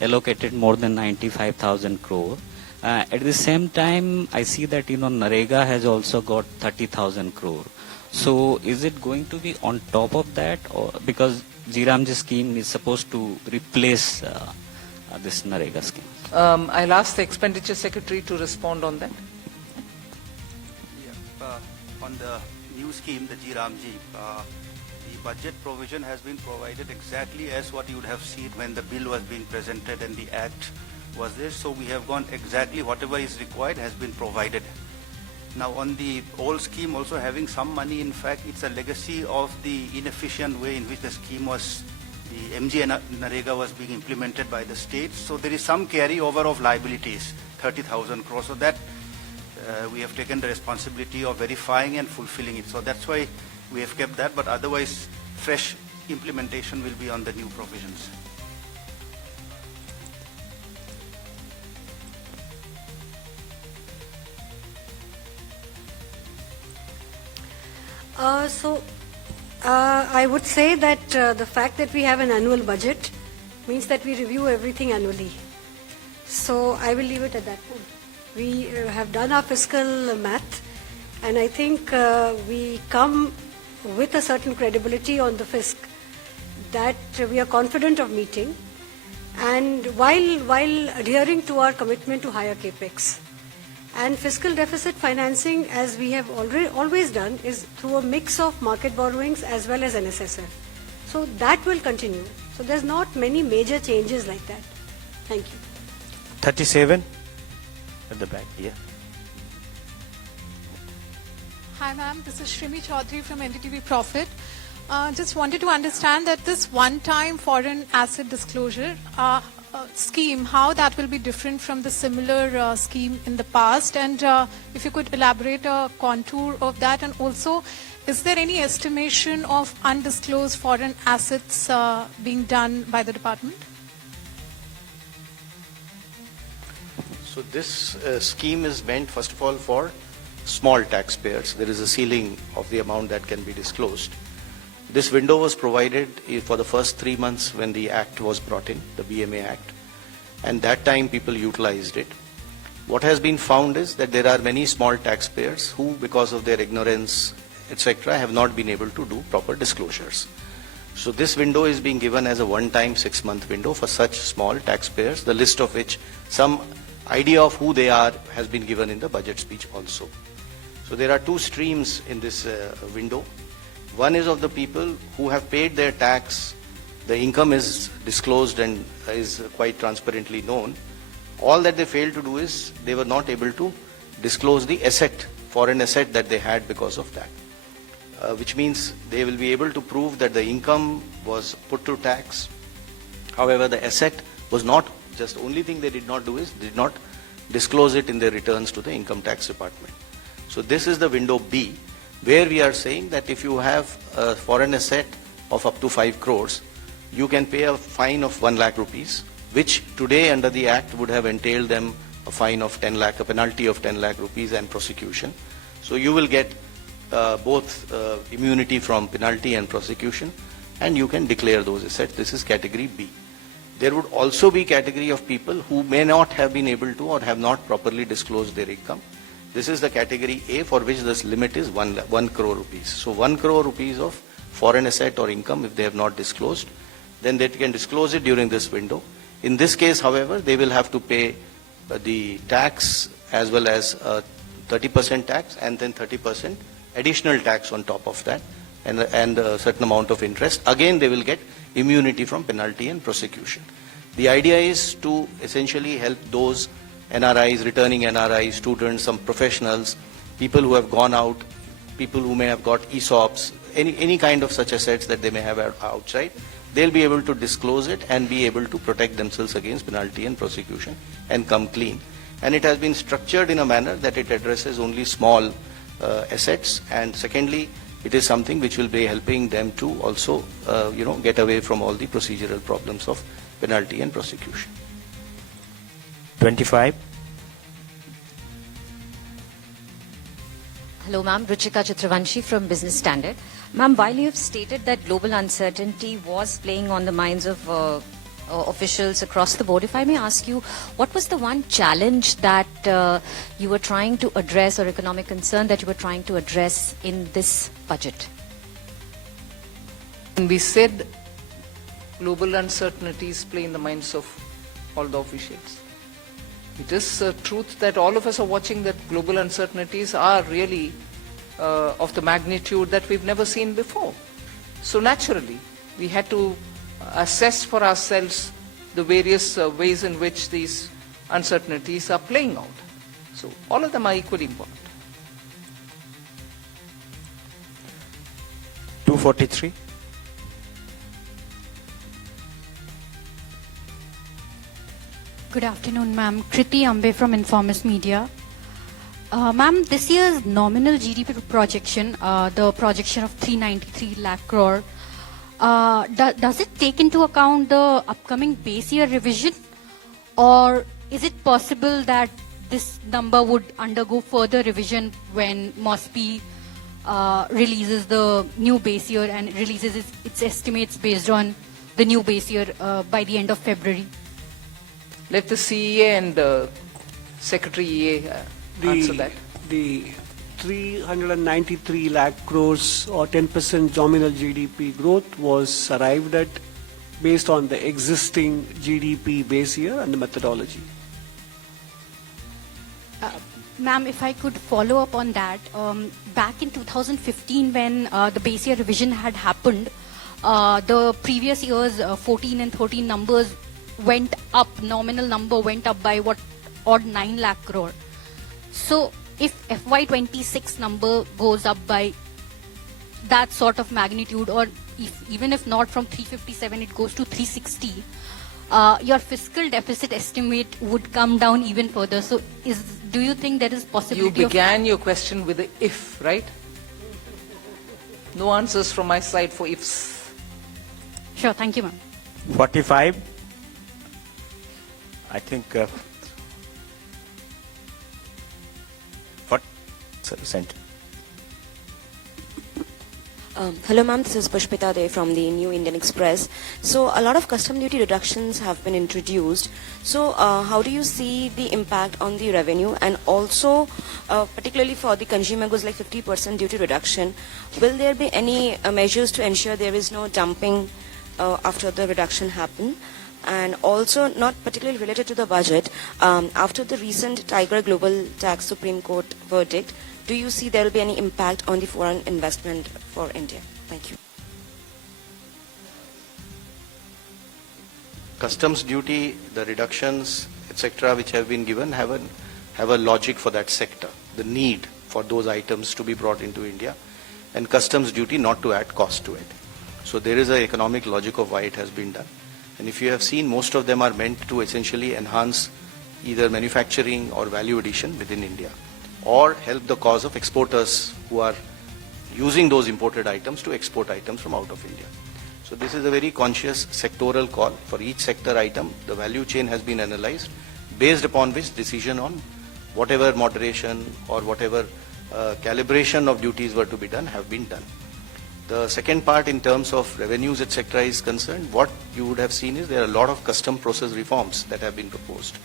allocated more than 95,000 crore. At the same time, I see that, Narega has also got 30,000 crore. So is it going to be on top of that? Or because Jiramji scheme is supposed to replace this Narega scheme? I'll ask the Expenditure Secretary to respond on that. On the new scheme, the GRAMji, the budget provision has been provided exactly as what you would have seen when the bill was being presented and the act was there. So we have gone exactly whatever is required has been provided. Now on the old scheme also having some money, in fact, it's a legacy of the inefficient way in which the scheme was, the MG and Narega was being implemented by the states. So there is some carryover of liabilities, 30,000 crores. So that we have taken the responsibility of verifying and fulfilling it. So that's why we have kept that, but otherwise fresh implementation will be on the new provisions. I would say that the fact that we have an annual budget means that we review everything annually. So I will leave it at that point. We have done our fiscal math, and I think we come with a certain credibility on the fisc that we are confident of meeting, and while adhering to our commitment to higher capex. And fiscal deficit financing, as we have always done, is through a mix of market borrowings as well as NSSF. So that will continue. So there's not many major changes like that. Thank you. 37 at the back here. Hi ma'am, this is Shrimi Chaudhary from NDTV Profit. Just wanted to understand that this one-time foreign asset disclosure scheme, how that will be different from the similar scheme in the past, and if you could elaborate a contour of that, and also is there any estimation of undisclosed foreign assets being done by the department? So this scheme is meant, first of all, for small taxpayers. There is a ceiling of the amount that can be disclosed. This window was provided for the first 3 months when the Act was brought in, the BMA Act, and that time people utilized it. What has been found is that there are many small taxpayers who, because of their ignorance, etc., have not been able to do proper disclosures. So this window is being given as a one-time 6-month window for such small taxpayers, the list of which some idea of who they are has been given in the budget speech also. So there are two streams in this window. One is of the people who have paid their tax, the income is disclosed and is quite transparently known. All that they failed to do is they were not able to disclose the asset, foreign asset that they had because of that, which means they will be able to prove that the income was put to tax. However, the asset was not, just only thing they did not do is did not disclose it in their returns to the income tax department. So this is the window B, where we are saying that if you have a foreign asset of up to 5 crores, you can pay a fine of 1 lakh rupees, which today under the Act would have entailed them a fine of 10 lakh, a penalty of 10 lakh rupees and prosecution. So you will get both immunity from penalty and prosecution, and you can declare those assets. This is category B. There would also be category of people who may not have been able to or have not properly disclosed their income. This is the category A, for which this limit is 1 crore rupees. So 1 crore rupees of foreign asset or income, if they have not disclosed, then they can disclose it during this window. In this case, however, they will have to pay the tax as well as 30% tax and then 30% additional tax on top of that, and a certain amount of interest. Again, they will get immunity from penalty and prosecution. The idea is to essentially help those NRIs, returning NRIs, students, some professionals, people who have gone out, people who may have got ESOPs, any kind of such assets that they may have outside. They'll be able to disclose it and be able to protect themselves against penalty and prosecution and come clean. And it has been structured in a manner that it addresses only small assets, and secondly, it is something which will be helping them to also get away from all the procedural problems of penalty and prosecution. 25. Hello ma'am, Ruchika Chitravanshi from Business Standard. Ma'am, while you have stated that global uncertainty was playing on the minds of officials across the board, if I may ask you, what was the one challenge that you were trying to address, or economic concern that you were trying to address in this budget? And we said global uncertainties play in the minds of all the officials. It is a truth that all of us are watching that global uncertainties are really of the magnitude that we've never seen before. So naturally, we had to assess for ourselves the various ways in which these uncertainties are playing out. So all of them are equally important. 243. Good afternoon, ma'am. Kriti Ambe from Informist Media. Ma'am, this year's nominal GDP projection, the projection of 393 lakh crore, does it take into account the upcoming base year revision, or is it possible that this number would undergo further revision when MOSPI releases the new base year and releases its estimates based on the new base year by the end of February? Let the CEA and Secretary EA answer that. The 393 lakh crores or 10% nominal GDP growth was arrived at based on the existing GDP base year and the methodology. Ma'am, if I could follow up on that, back in 2015 when the base year revision had happened, the previous year's 14 and 13 numbers went up, nominal number went up by odd 9 lakh crore. So if FY26 number goes up by that sort of magnitude, or even if not from 357 it goes to 360, your fiscal deficit estimate would come down even further. So do you think there is possibility You began your question with the if, right? No answers from my side for ifs. Sure, thank you, ma'am. 45. I think. Cent. Hello ma'am, this is Pushpita Dey from the New Indian Express. So a lot of custom duty reductions have been introduced. So how do you see the impact on the revenue, and also particularly for the consumer goods like 50% duty reduction, will there be any measures to ensure there is no dumping after the reduction happen? And also, not particularly related to the budget, after the recent Tiger Global Tax Supreme Court verdict, do you see there will be any impact on the foreign investment for India? Thank you. Customs duty, the reductions, etc., which have been given have a logic for that sector, the need for those items to be brought into India, and customs duty not to add cost to it. So there is an economic logic of why it has been done. And if you have seen, most of them are meant to essentially enhance either manufacturing or value addition within India, or help the cause of exporters who are using those imported items to export items from out of India. So this is a very conscious sectoral call. For each sector item, the value chain has been analyzed, based upon which decision on whatever moderation or whatever calibration of duties were to be done have been done. The second part, in terms of revenues etc. is concerned, what you would have seen is there are a lot of custom process reforms that have been proposed.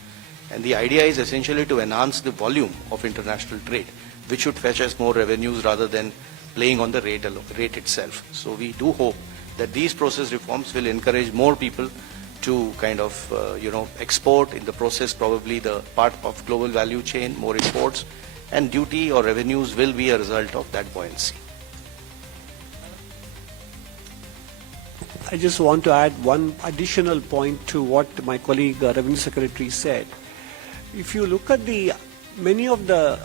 And the idea is essentially to enhance the volume of international trade, which should fetch us more revenues rather than playing on the rate itself. So we do hope that these process reforms will encourage more people to kind of export, in the process probably the part of global value chain, more imports, and duty or revenues will be a result of that buoyancy. I just want to add one additional point to what my colleague Revenue Secretary said. If you look at many of the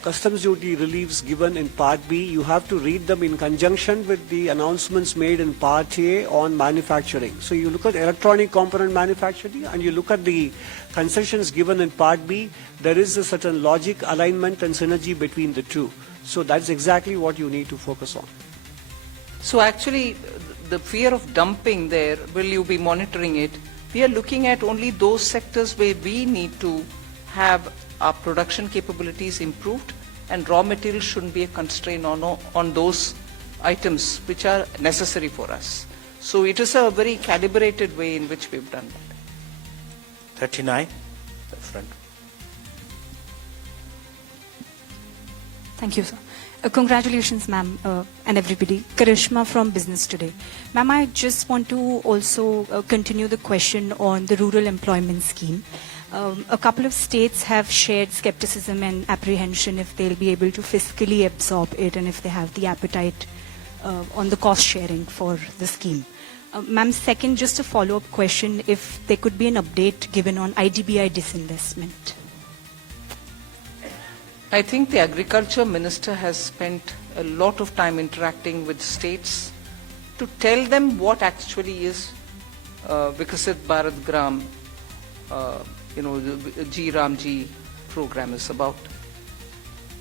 customs duty reliefs given in Part B, you have to read them in conjunction with the announcements made in Part A on manufacturing. So you look at electronic component manufacturing and you look at the concessions given in Part B, there is a certain logic, alignment and synergy between the two. So that's exactly what you need to focus on. So actually, the fear of dumping there, will you be monitoring it? We are looking at only those sectors where we need to have our production capabilities improved, and raw materials shouldn't be a constraint on those items which are necessary for us. So it is a very calibrated way in which we've done that. 39, the front. Thank you, sir. Congratulations, ma'am, and everybody. Karishma from Business Today. Ma'am, I just want to also continue the question on the rural employment scheme. A couple of states have shared skepticism and apprehension if they'll be able to fiscally absorb it and if they have the appetite on the cost sharing for the scheme. Ma'am, second, just a follow-up question, if there could be an update given on IDBI disinvestment. I think the Agriculture Minister has spent a lot of time interacting with states to tell them what actually is Vikasit Bharat Gram, the G Ramji program is about.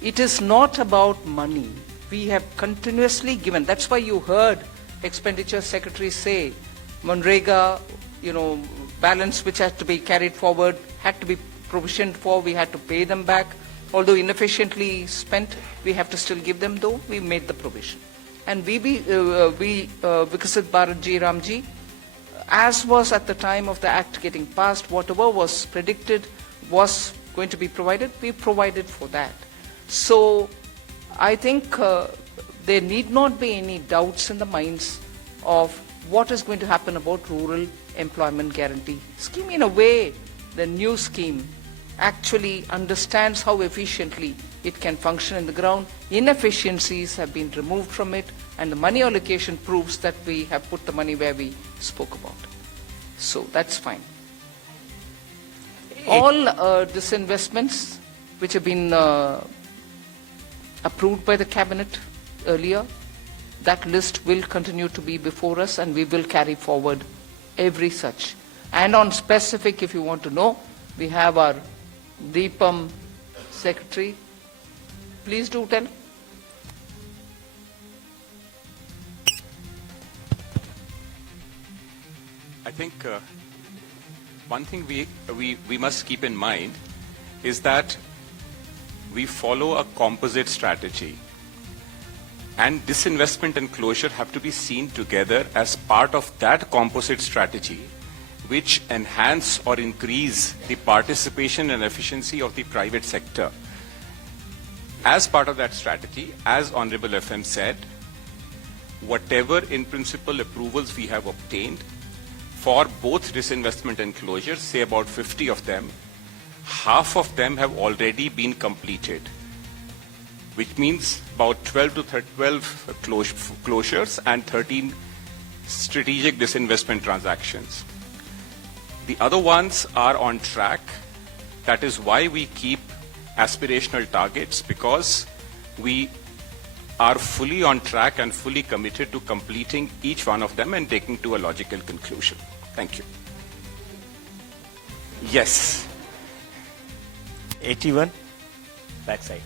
It is not about money. We have continuously given. That's why you heard Expenditure Secretary say, Manrega, balance which had to be carried forward, had to be provisioned for, we had to pay them back. Although inefficiently spent, we have to still give them, though we made the provision. And Vikasit Bharat Ji Ramji, as was at the time of the Act getting passed, whatever was predicted was going to be provided, we provided for that. So I think there need not be any doubts in the minds of what is going to happen about Rural Employment Guarantee Scheme. In a way, the new scheme actually understands how efficiently it can function in the ground. Inefficiencies have been removed from it, and the money allocation proves that we have put the money where we spoke about. So that's fine. All disinvestments which have been approved by the cabinet earlier, that list will continue to be before us, and we will carry forward every such. And on specific, if you want to know, we have our DPAM secretary. Please do tell. I think one thing we must keep in mind is that we follow a composite strategy, and disinvestment and closure have to be seen together as part of that composite strategy, which enhance or increase the participation and efficiency of the private sector. As part of that strategy, as Honorable FM said, whatever in principle approvals we have obtained for both disinvestment and closure, say about 50 of them, half of them have already been completed, which means about 12 closures and 13 strategic disinvestment transactions. The other ones are on track. That is why we keep aspirational targets, because we are fully on track and fully committed to completing each one of them and taking to a logical conclusion. Thank you. Yes. 81, backside.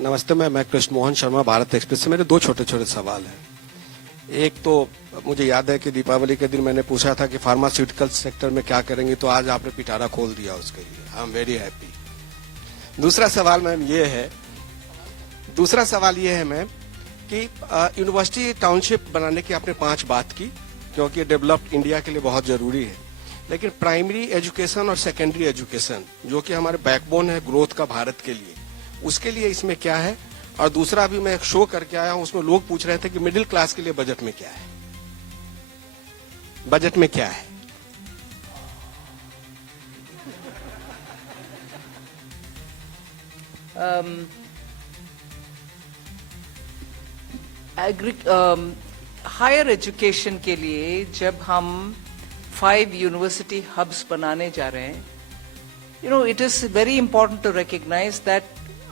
नमस्ते, मैं Krishna Mohan Sharma, Bharat express से। मेरे दो छोटे छोटे सवाल हैं। एक तो मुझे याद है कि दीपावली के दिन मैंने पूछा था कि फार्मास्यूटिकल सेक्टर में क्या करेंगे, तो आज आपने पिटारा खोल दिया उसके लिए। I am very happy. दूसरा सवाल मैम ये है मैम कि यूनिवर्सिटी टाउनशिप बनाने की आपने 5 बात की, क्योंकि डेवलप्ड इंडिया के लिए बहुत जरूरी है। लेकिन प्राइमरी एजुकेशन और सेकेंडरी एजुकेशन, जो कि हमारे बैकबोन है ग्रोथ का भारत के लिए, उसके लिए इसमें क्या है? और दूसरा, अभी मैं एक शो करके आया हूं, उसमें लोग पूछ रहे थे कि मिडिल क्लास के लिए बजट में क्या है, बजट में क्या है? हायर एजुकेशन के लिए जब हम 5 यूनिवर्सिटी हब्स बनाने जा रहे हैं, it is very important to recognise that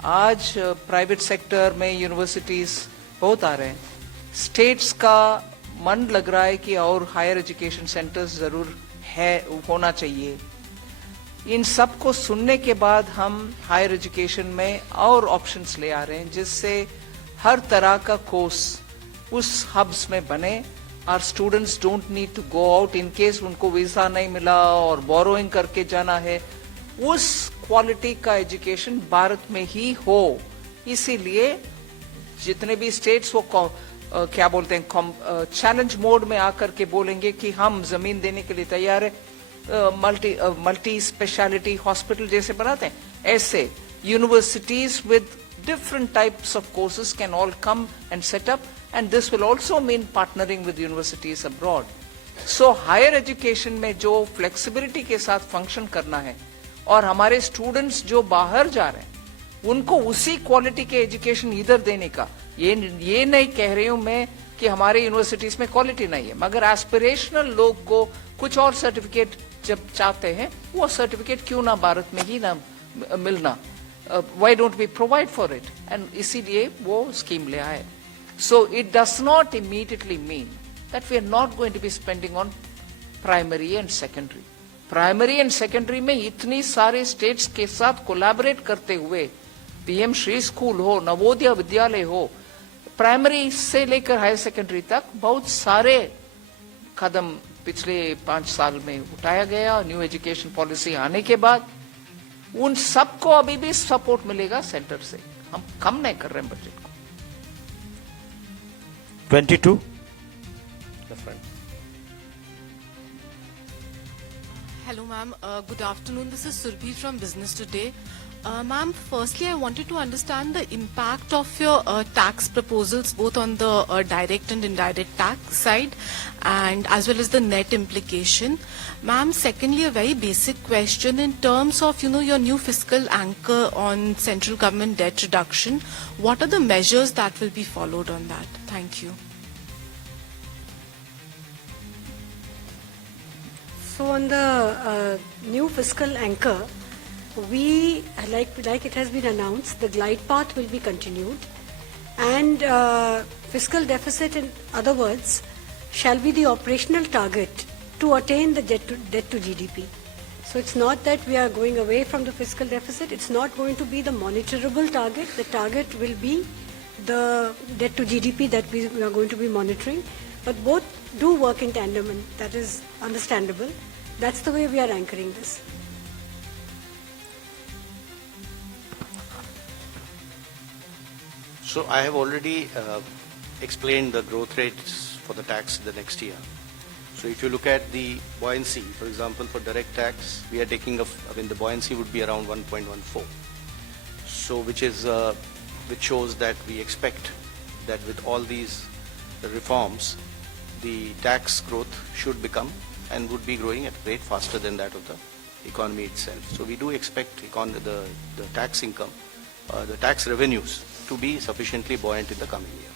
आज प्राइवेट सेक्टर में यूनिवर्सिटीज बहुत आ रहे हैं। स्टेट्स का मन लग रहा है कि और हायर एजुकेशन सेंटर्स जरूर होना चाहिए। इन सब को सुनने के बाद हम हायर एजुकेशन में और ऑप्शंस ले आ रहे हैं, जिससे हर तरह का कोर्स उस हब्स में बने। Our students don't need to go out in case उनको वीजा नहीं मिला और बोरोइंग करके जाना है। उस क्वालिटी का एजुकेशन भारत में ही हो, इसीलिए जितने भी स्टेट्स वो क्या बोलते हैं, चैलेंज मोड में आकर के बोलेंगे कि हम जमीन देने के लिए तैयार है, मल्टी स्पेशलिटी हॉस्पिटल जैसे बनाते हैं, ऐसे universities with different types of courses can all come and set up, and this will also mean partnering with universities abroad. So higher education में जो flexibility के साथ function करना है, और हमारे students जो बाहर जा रहे हैं उनको उसी quality के education इधर देने का, ये नहीं कह रही हूं मैं कि हमारे यूनिवर्सिटीज में क्वालिटी नहीं है, मगर एस्पिरेशनल लोग को कुछ और सर्टिफिकेट जब चाहते हैं, वो सर्टिफिकेट क्यों ना भारत में ही ना मिलना, why don't we provide for it? And इसीलिए वो स्कीम ले आए. So it does not immediately mean that we are not going to be spending on primary and secondary. Primary and secondary में इतनी सारे states के साथ collaborate करते हुए, PM श्री स्कूल हो, नवोदय विद्यालय हो, प्राइमरी से लेकर हायर सेकेंडरी तक बहुत सारे कदम पिछले 5 साल में उठाया गया. न्यू एजुकेशन पॉलिसी आने के बाद उन सबको अभी भी सपोर्ट मिलेगा सेंटर से. हम कम नहीं कर रहे हैं बजट को. 22. Hello ma'am, good afternoon. This is Surbhi from Business Today. Ma'am, firstly, I wanted to understand the impact of your tax proposals, both on the direct and indirect tax side, and as well as the net implication. Ma'am, secondly, a very basic question in terms of, your new fiscal anchor on central government debt reduction. What are the measures that will be followed on that? Thank you. So on the new fiscal anchor, we, like it has been announced, the glide path will be continued, and fiscal deficit, in other words, shall be the operational target to attain the debt to GDP. So it's not that we are going away from the fiscal deficit. It's not going to be the monitorable target. The target will be the debt to GDP that we are going to be monitoring. But both do work in tandem, and that is understandable. That's the way we are anchoring this. So I have already explained the growth rates for the tax the next year. So if you look at the buoyancy, for example, for direct tax, we are taking the buoyancy would be around 1.14. So which shows that we expect that with all these reforms, the tax growth should become and would be growing at a rate faster than that of the economy itself. So we do expect the tax income, the tax revenues to be sufficiently buoyant in the coming year.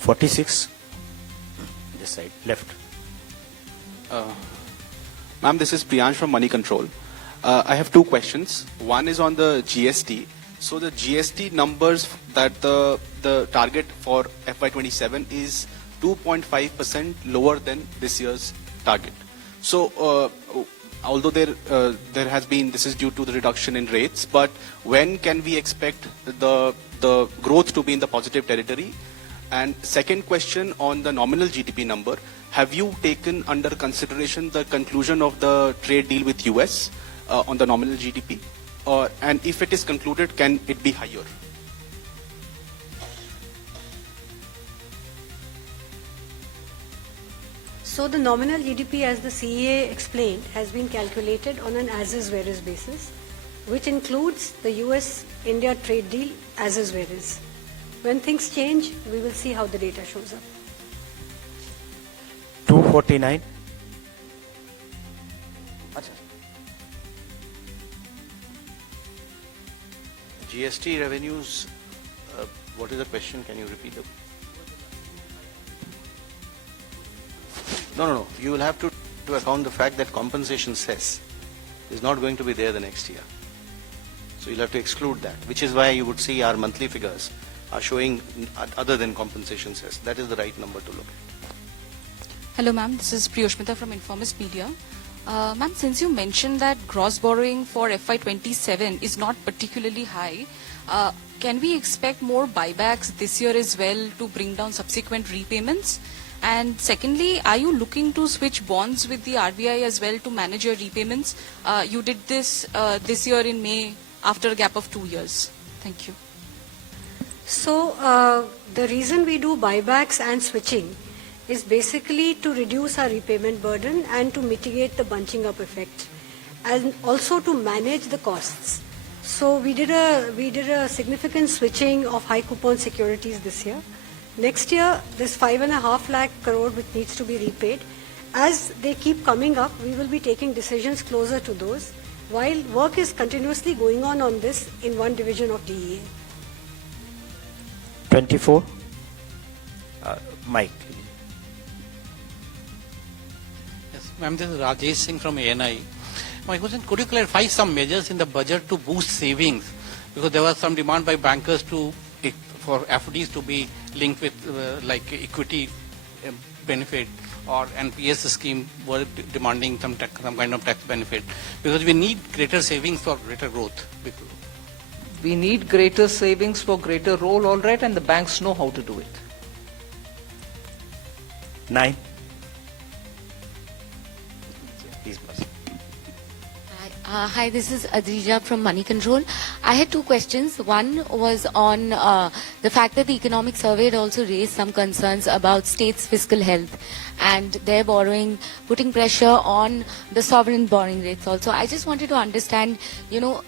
46, this side, left. Ma'am, this is Priyansh from Money Control. I have two questions. One is on the GST. So the GST numbers that the target for FY27 is 2.5% lower than this year's target. So although there has been, this is due to the reduction in rates, but when can we expect the growth to be in the positive territory? And second question on the nominal GDP number, have you taken under consideration the conclusion of the trade deal with US on the nominal GDP? And if it is concluded, can it be higher? So the nominal GDP, as the CEA explained, has been calculated on an as-is where-is basis, which includes the US-India trade deal as-is where-is. When things change, we will see how the data shows up. 249. GST revenues, what is the question? Can you repeat the? No. You will have to account the fact that compensation cess is not going to be there the next year. So you'll have to exclude that, which is why you would see our monthly figures are showing other than compensation cess. That is the right number to look at. Hello, ma'am. This is Priyoshmita from Informist Media. Ma'am, since you mentioned that gross borrowing for FY27 is not particularly high, can we expect more buybacks this year as well to bring down subsequent repayments? And secondly, are you looking to switch bonds with the RBI as well to manage your repayments? You did this this year in May after a gap of 2 years. Thank you. So the reason we do buybacks and switching is basically to reduce our repayment burden and to mitigate the bunching up effect, and also to manage the costs. So we did a significant switching of high coupon securities this year. Next year, this 5.5 lakh crore which needs to be repaid, as they keep coming up, we will be taking decisions closer to those, while work is continuously going on this in one division of DEA. 24. Mike. Yes, ma'am, this is Rajesh Singh from ANI. My question, could you clarify some measures in the budget to boost savings? Because there was some demand by bankers for FDs to be linked with like equity benefit, or NPS scheme were demanding some kind of tax benefit. Because we need greater savings for greater growth. We need greater savings for greater role, all right, and the banks know how to do it. 9. Hi, this is Adrija from Money Control. I had two questions. One was on the fact that the economic survey had also raised some concerns about states' fiscal health and their borrowing, putting pressure on the sovereign borrowing rates also. I just wanted to understand,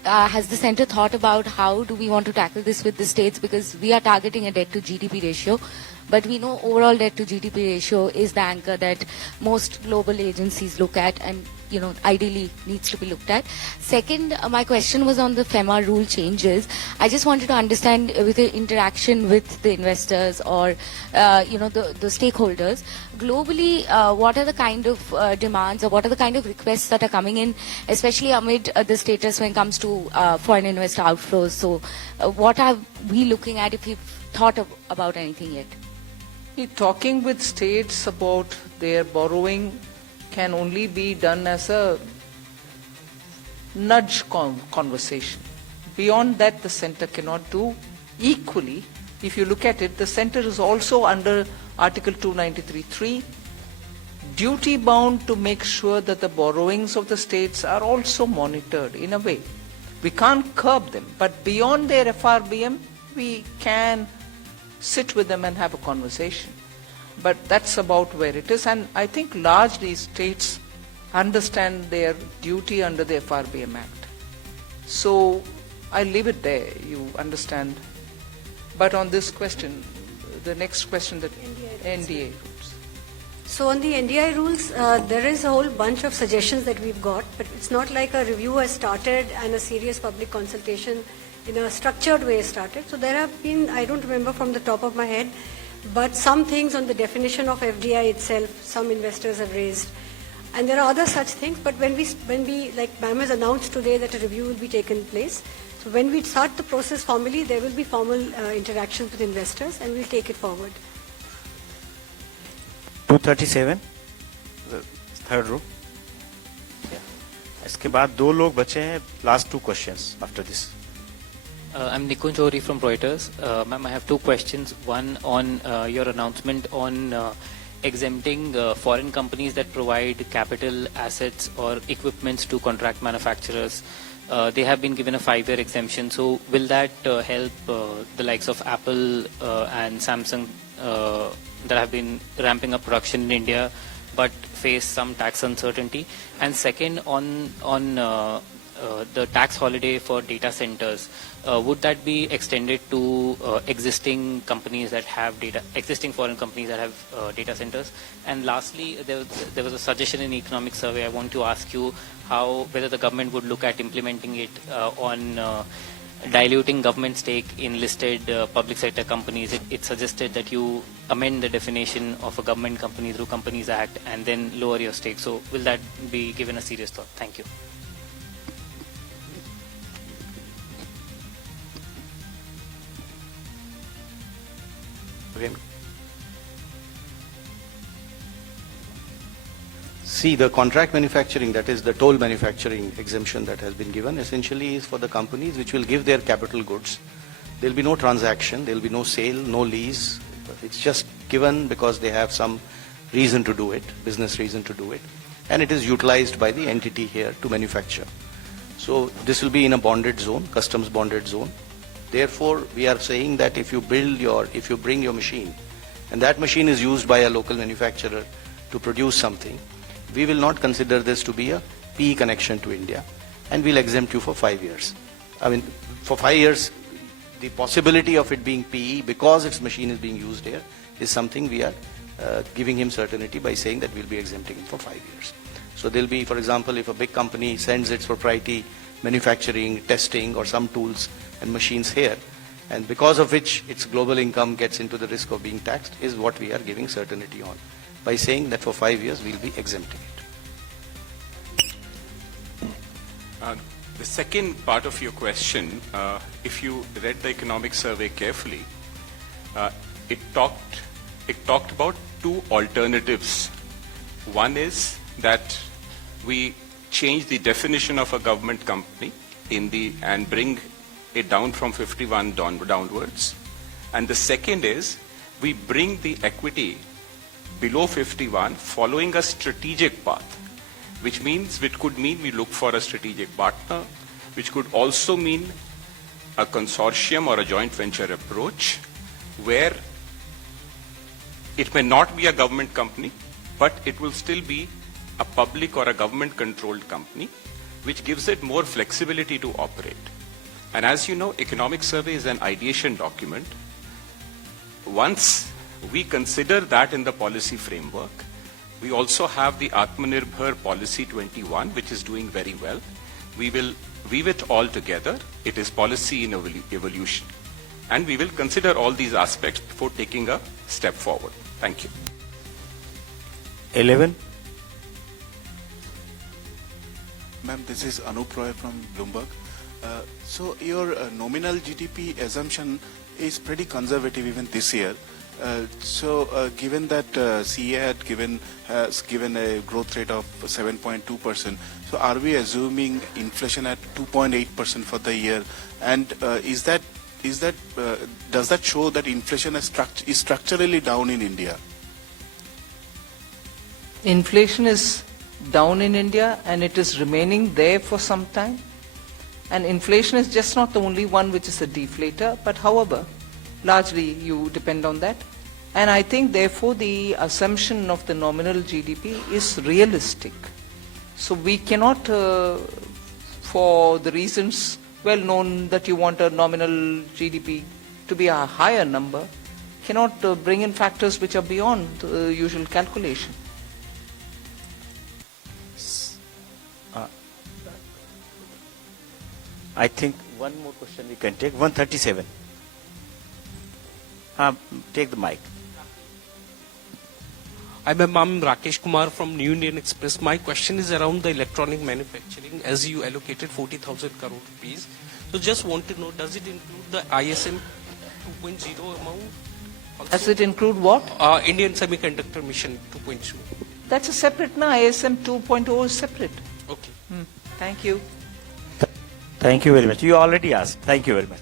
has the centre thought about how do we want to tackle this with the states, because we are targeting a debt to GDP ratio. But we know overall debt to GDP ratio is the anchor that most global agencies look at and, ideally needs to be looked at. Second, my question was on the FEMA rule changes. I just wanted to understand with the interaction with the investors or, the stakeholders, globally, what are the kind of demands or what are the kind of requests that are coming in, especially amid the status when it comes to foreign investor outflows. So what are we looking at, if you've thought about anything yet? Talking with states about their borrowing can only be done as a nudge conversation. Beyond that, the centre cannot do. Equally, if you look at it, the centre is also under Article 293(3), duty bound to make sure that the borrowings of the states are also monitored in a way. We can't curb them, but beyond their FRBM, we can sit with them and have a conversation. But that's about where it is, and I think largely states understand their duty under the FRBM Act. So I leave it there, you understand. But on this question, the next question, that NDA rules. So on the NDI rules, there is a whole bunch of suggestions that we've got, but it's not like a review has started and a serious public consultation in a structured way started. So there have been, I don't remember from the top of my head, but some things on the definition of FDI itself, some investors have raised. And there are other such things, but when we like ma'am has announced today that a review will be taken place. So when we start the process formally, there will be formal interactions with investors and we'll take it forward. 237, the third row. Yeah. इसके बाद दो लोग बचे हैं. Last two questions after this. I'm Nikunj Ori from Reuters. Ma'am, I have two questions. One on your announcement on exempting foreign companies that provide capital assets or equipments to contract manufacturers. They have been given a 5-year exemption. So will that help the likes of Apple and Samsung that have been ramping up production in India but face some tax uncertainty? And second, on the tax holiday for data centers, would that be extended to existing companies that have existing foreign companies that have data centers? And lastly, there was a suggestion in economic survey. I want to ask you whether the government would look at implementing it on diluting government stake in listed public sector companies. It suggested that you amend the definition of a government company through Companies Act and then lower your stake. So will that be given a serious thought? Thank you. See, the contract manufacturing, that is the toll manufacturing exemption that has been given, essentially is for the companies which will give their capital goods. There will be no transaction, there will be no sale, no lease. It's just given because they have some reason to do it, business reason to do it, and it is utilized by the entity here to manufacture. So this will be in a bonded zone, customs bonded zone. Therefore, we are saying that if you bring your machine, and that machine is used by a local manufacturer to produce something, we will not consider this to be a PE connection to India, and we'll exempt you for 5 years. I mean, for 5 years, the possibility of it being PE because its machine is being used here is something we are giving him certainty by saying that we'll be exempting him for 5 years. So there'll be, for example, if a big company sends its proprietary manufacturing, testing, or some tools and machines here, and because of which its global income gets into the risk of being taxed, is what we are giving certainty on by saying that for 5 years we'll be exempting it. The second part of your question, if you read the economic survey carefully, it talked about two alternatives. One is that we change the definition of a government company and bring it down from 51 downwards. And the second is we bring the equity below 51 following a strategic path, which could mean we look for a strategic partner, which could also mean a consortium or a joint venture approach where it may not be a government company, but it will still be a public or a government controlled company, which gives it more flexibility to operate. And as you know, economic survey is an ideation document. Once we consider that in the policy framework, we also have the Atmanirbhar Policy 21, which is doing very well. We will weave it all together. It is policy in evolution. And we will consider all these aspects before taking a step forward. Thank you. 11. Ma'am, this is Anup Roy from Bloomberg. So your nominal GDP assumption is pretty conservative even this year. Given that CA has given a growth rate of 7.2%, so are we assuming inflation at 2.8% for the year? And does that show that inflation is structurally down in India? Inflation is down in India and it is remaining there for some time. And inflation is just not the only one which is a deflator, but however, largely you depend on that. And I think therefore the assumption of the nominal GDP is realistic. So we cannot, for the reasons well known that you want a nominal GDP to be a higher number, cannot bring in factors which are beyond the usual calculation. I think one more question we can take. 137. Take the mic. I'm Rakesh Kumar from New Indian Express. My question is around the electronic manufacturing as you allocated 40,000 crore rupees. So just want to know, does it include the ISM 2.0 amount? Also? Does it include what? Indian Semiconductor Mission 2.0. That's a separate now. ISM 2.0 is separate. Okay. Thank you. Thank you very much. You already asked. Thank you very much.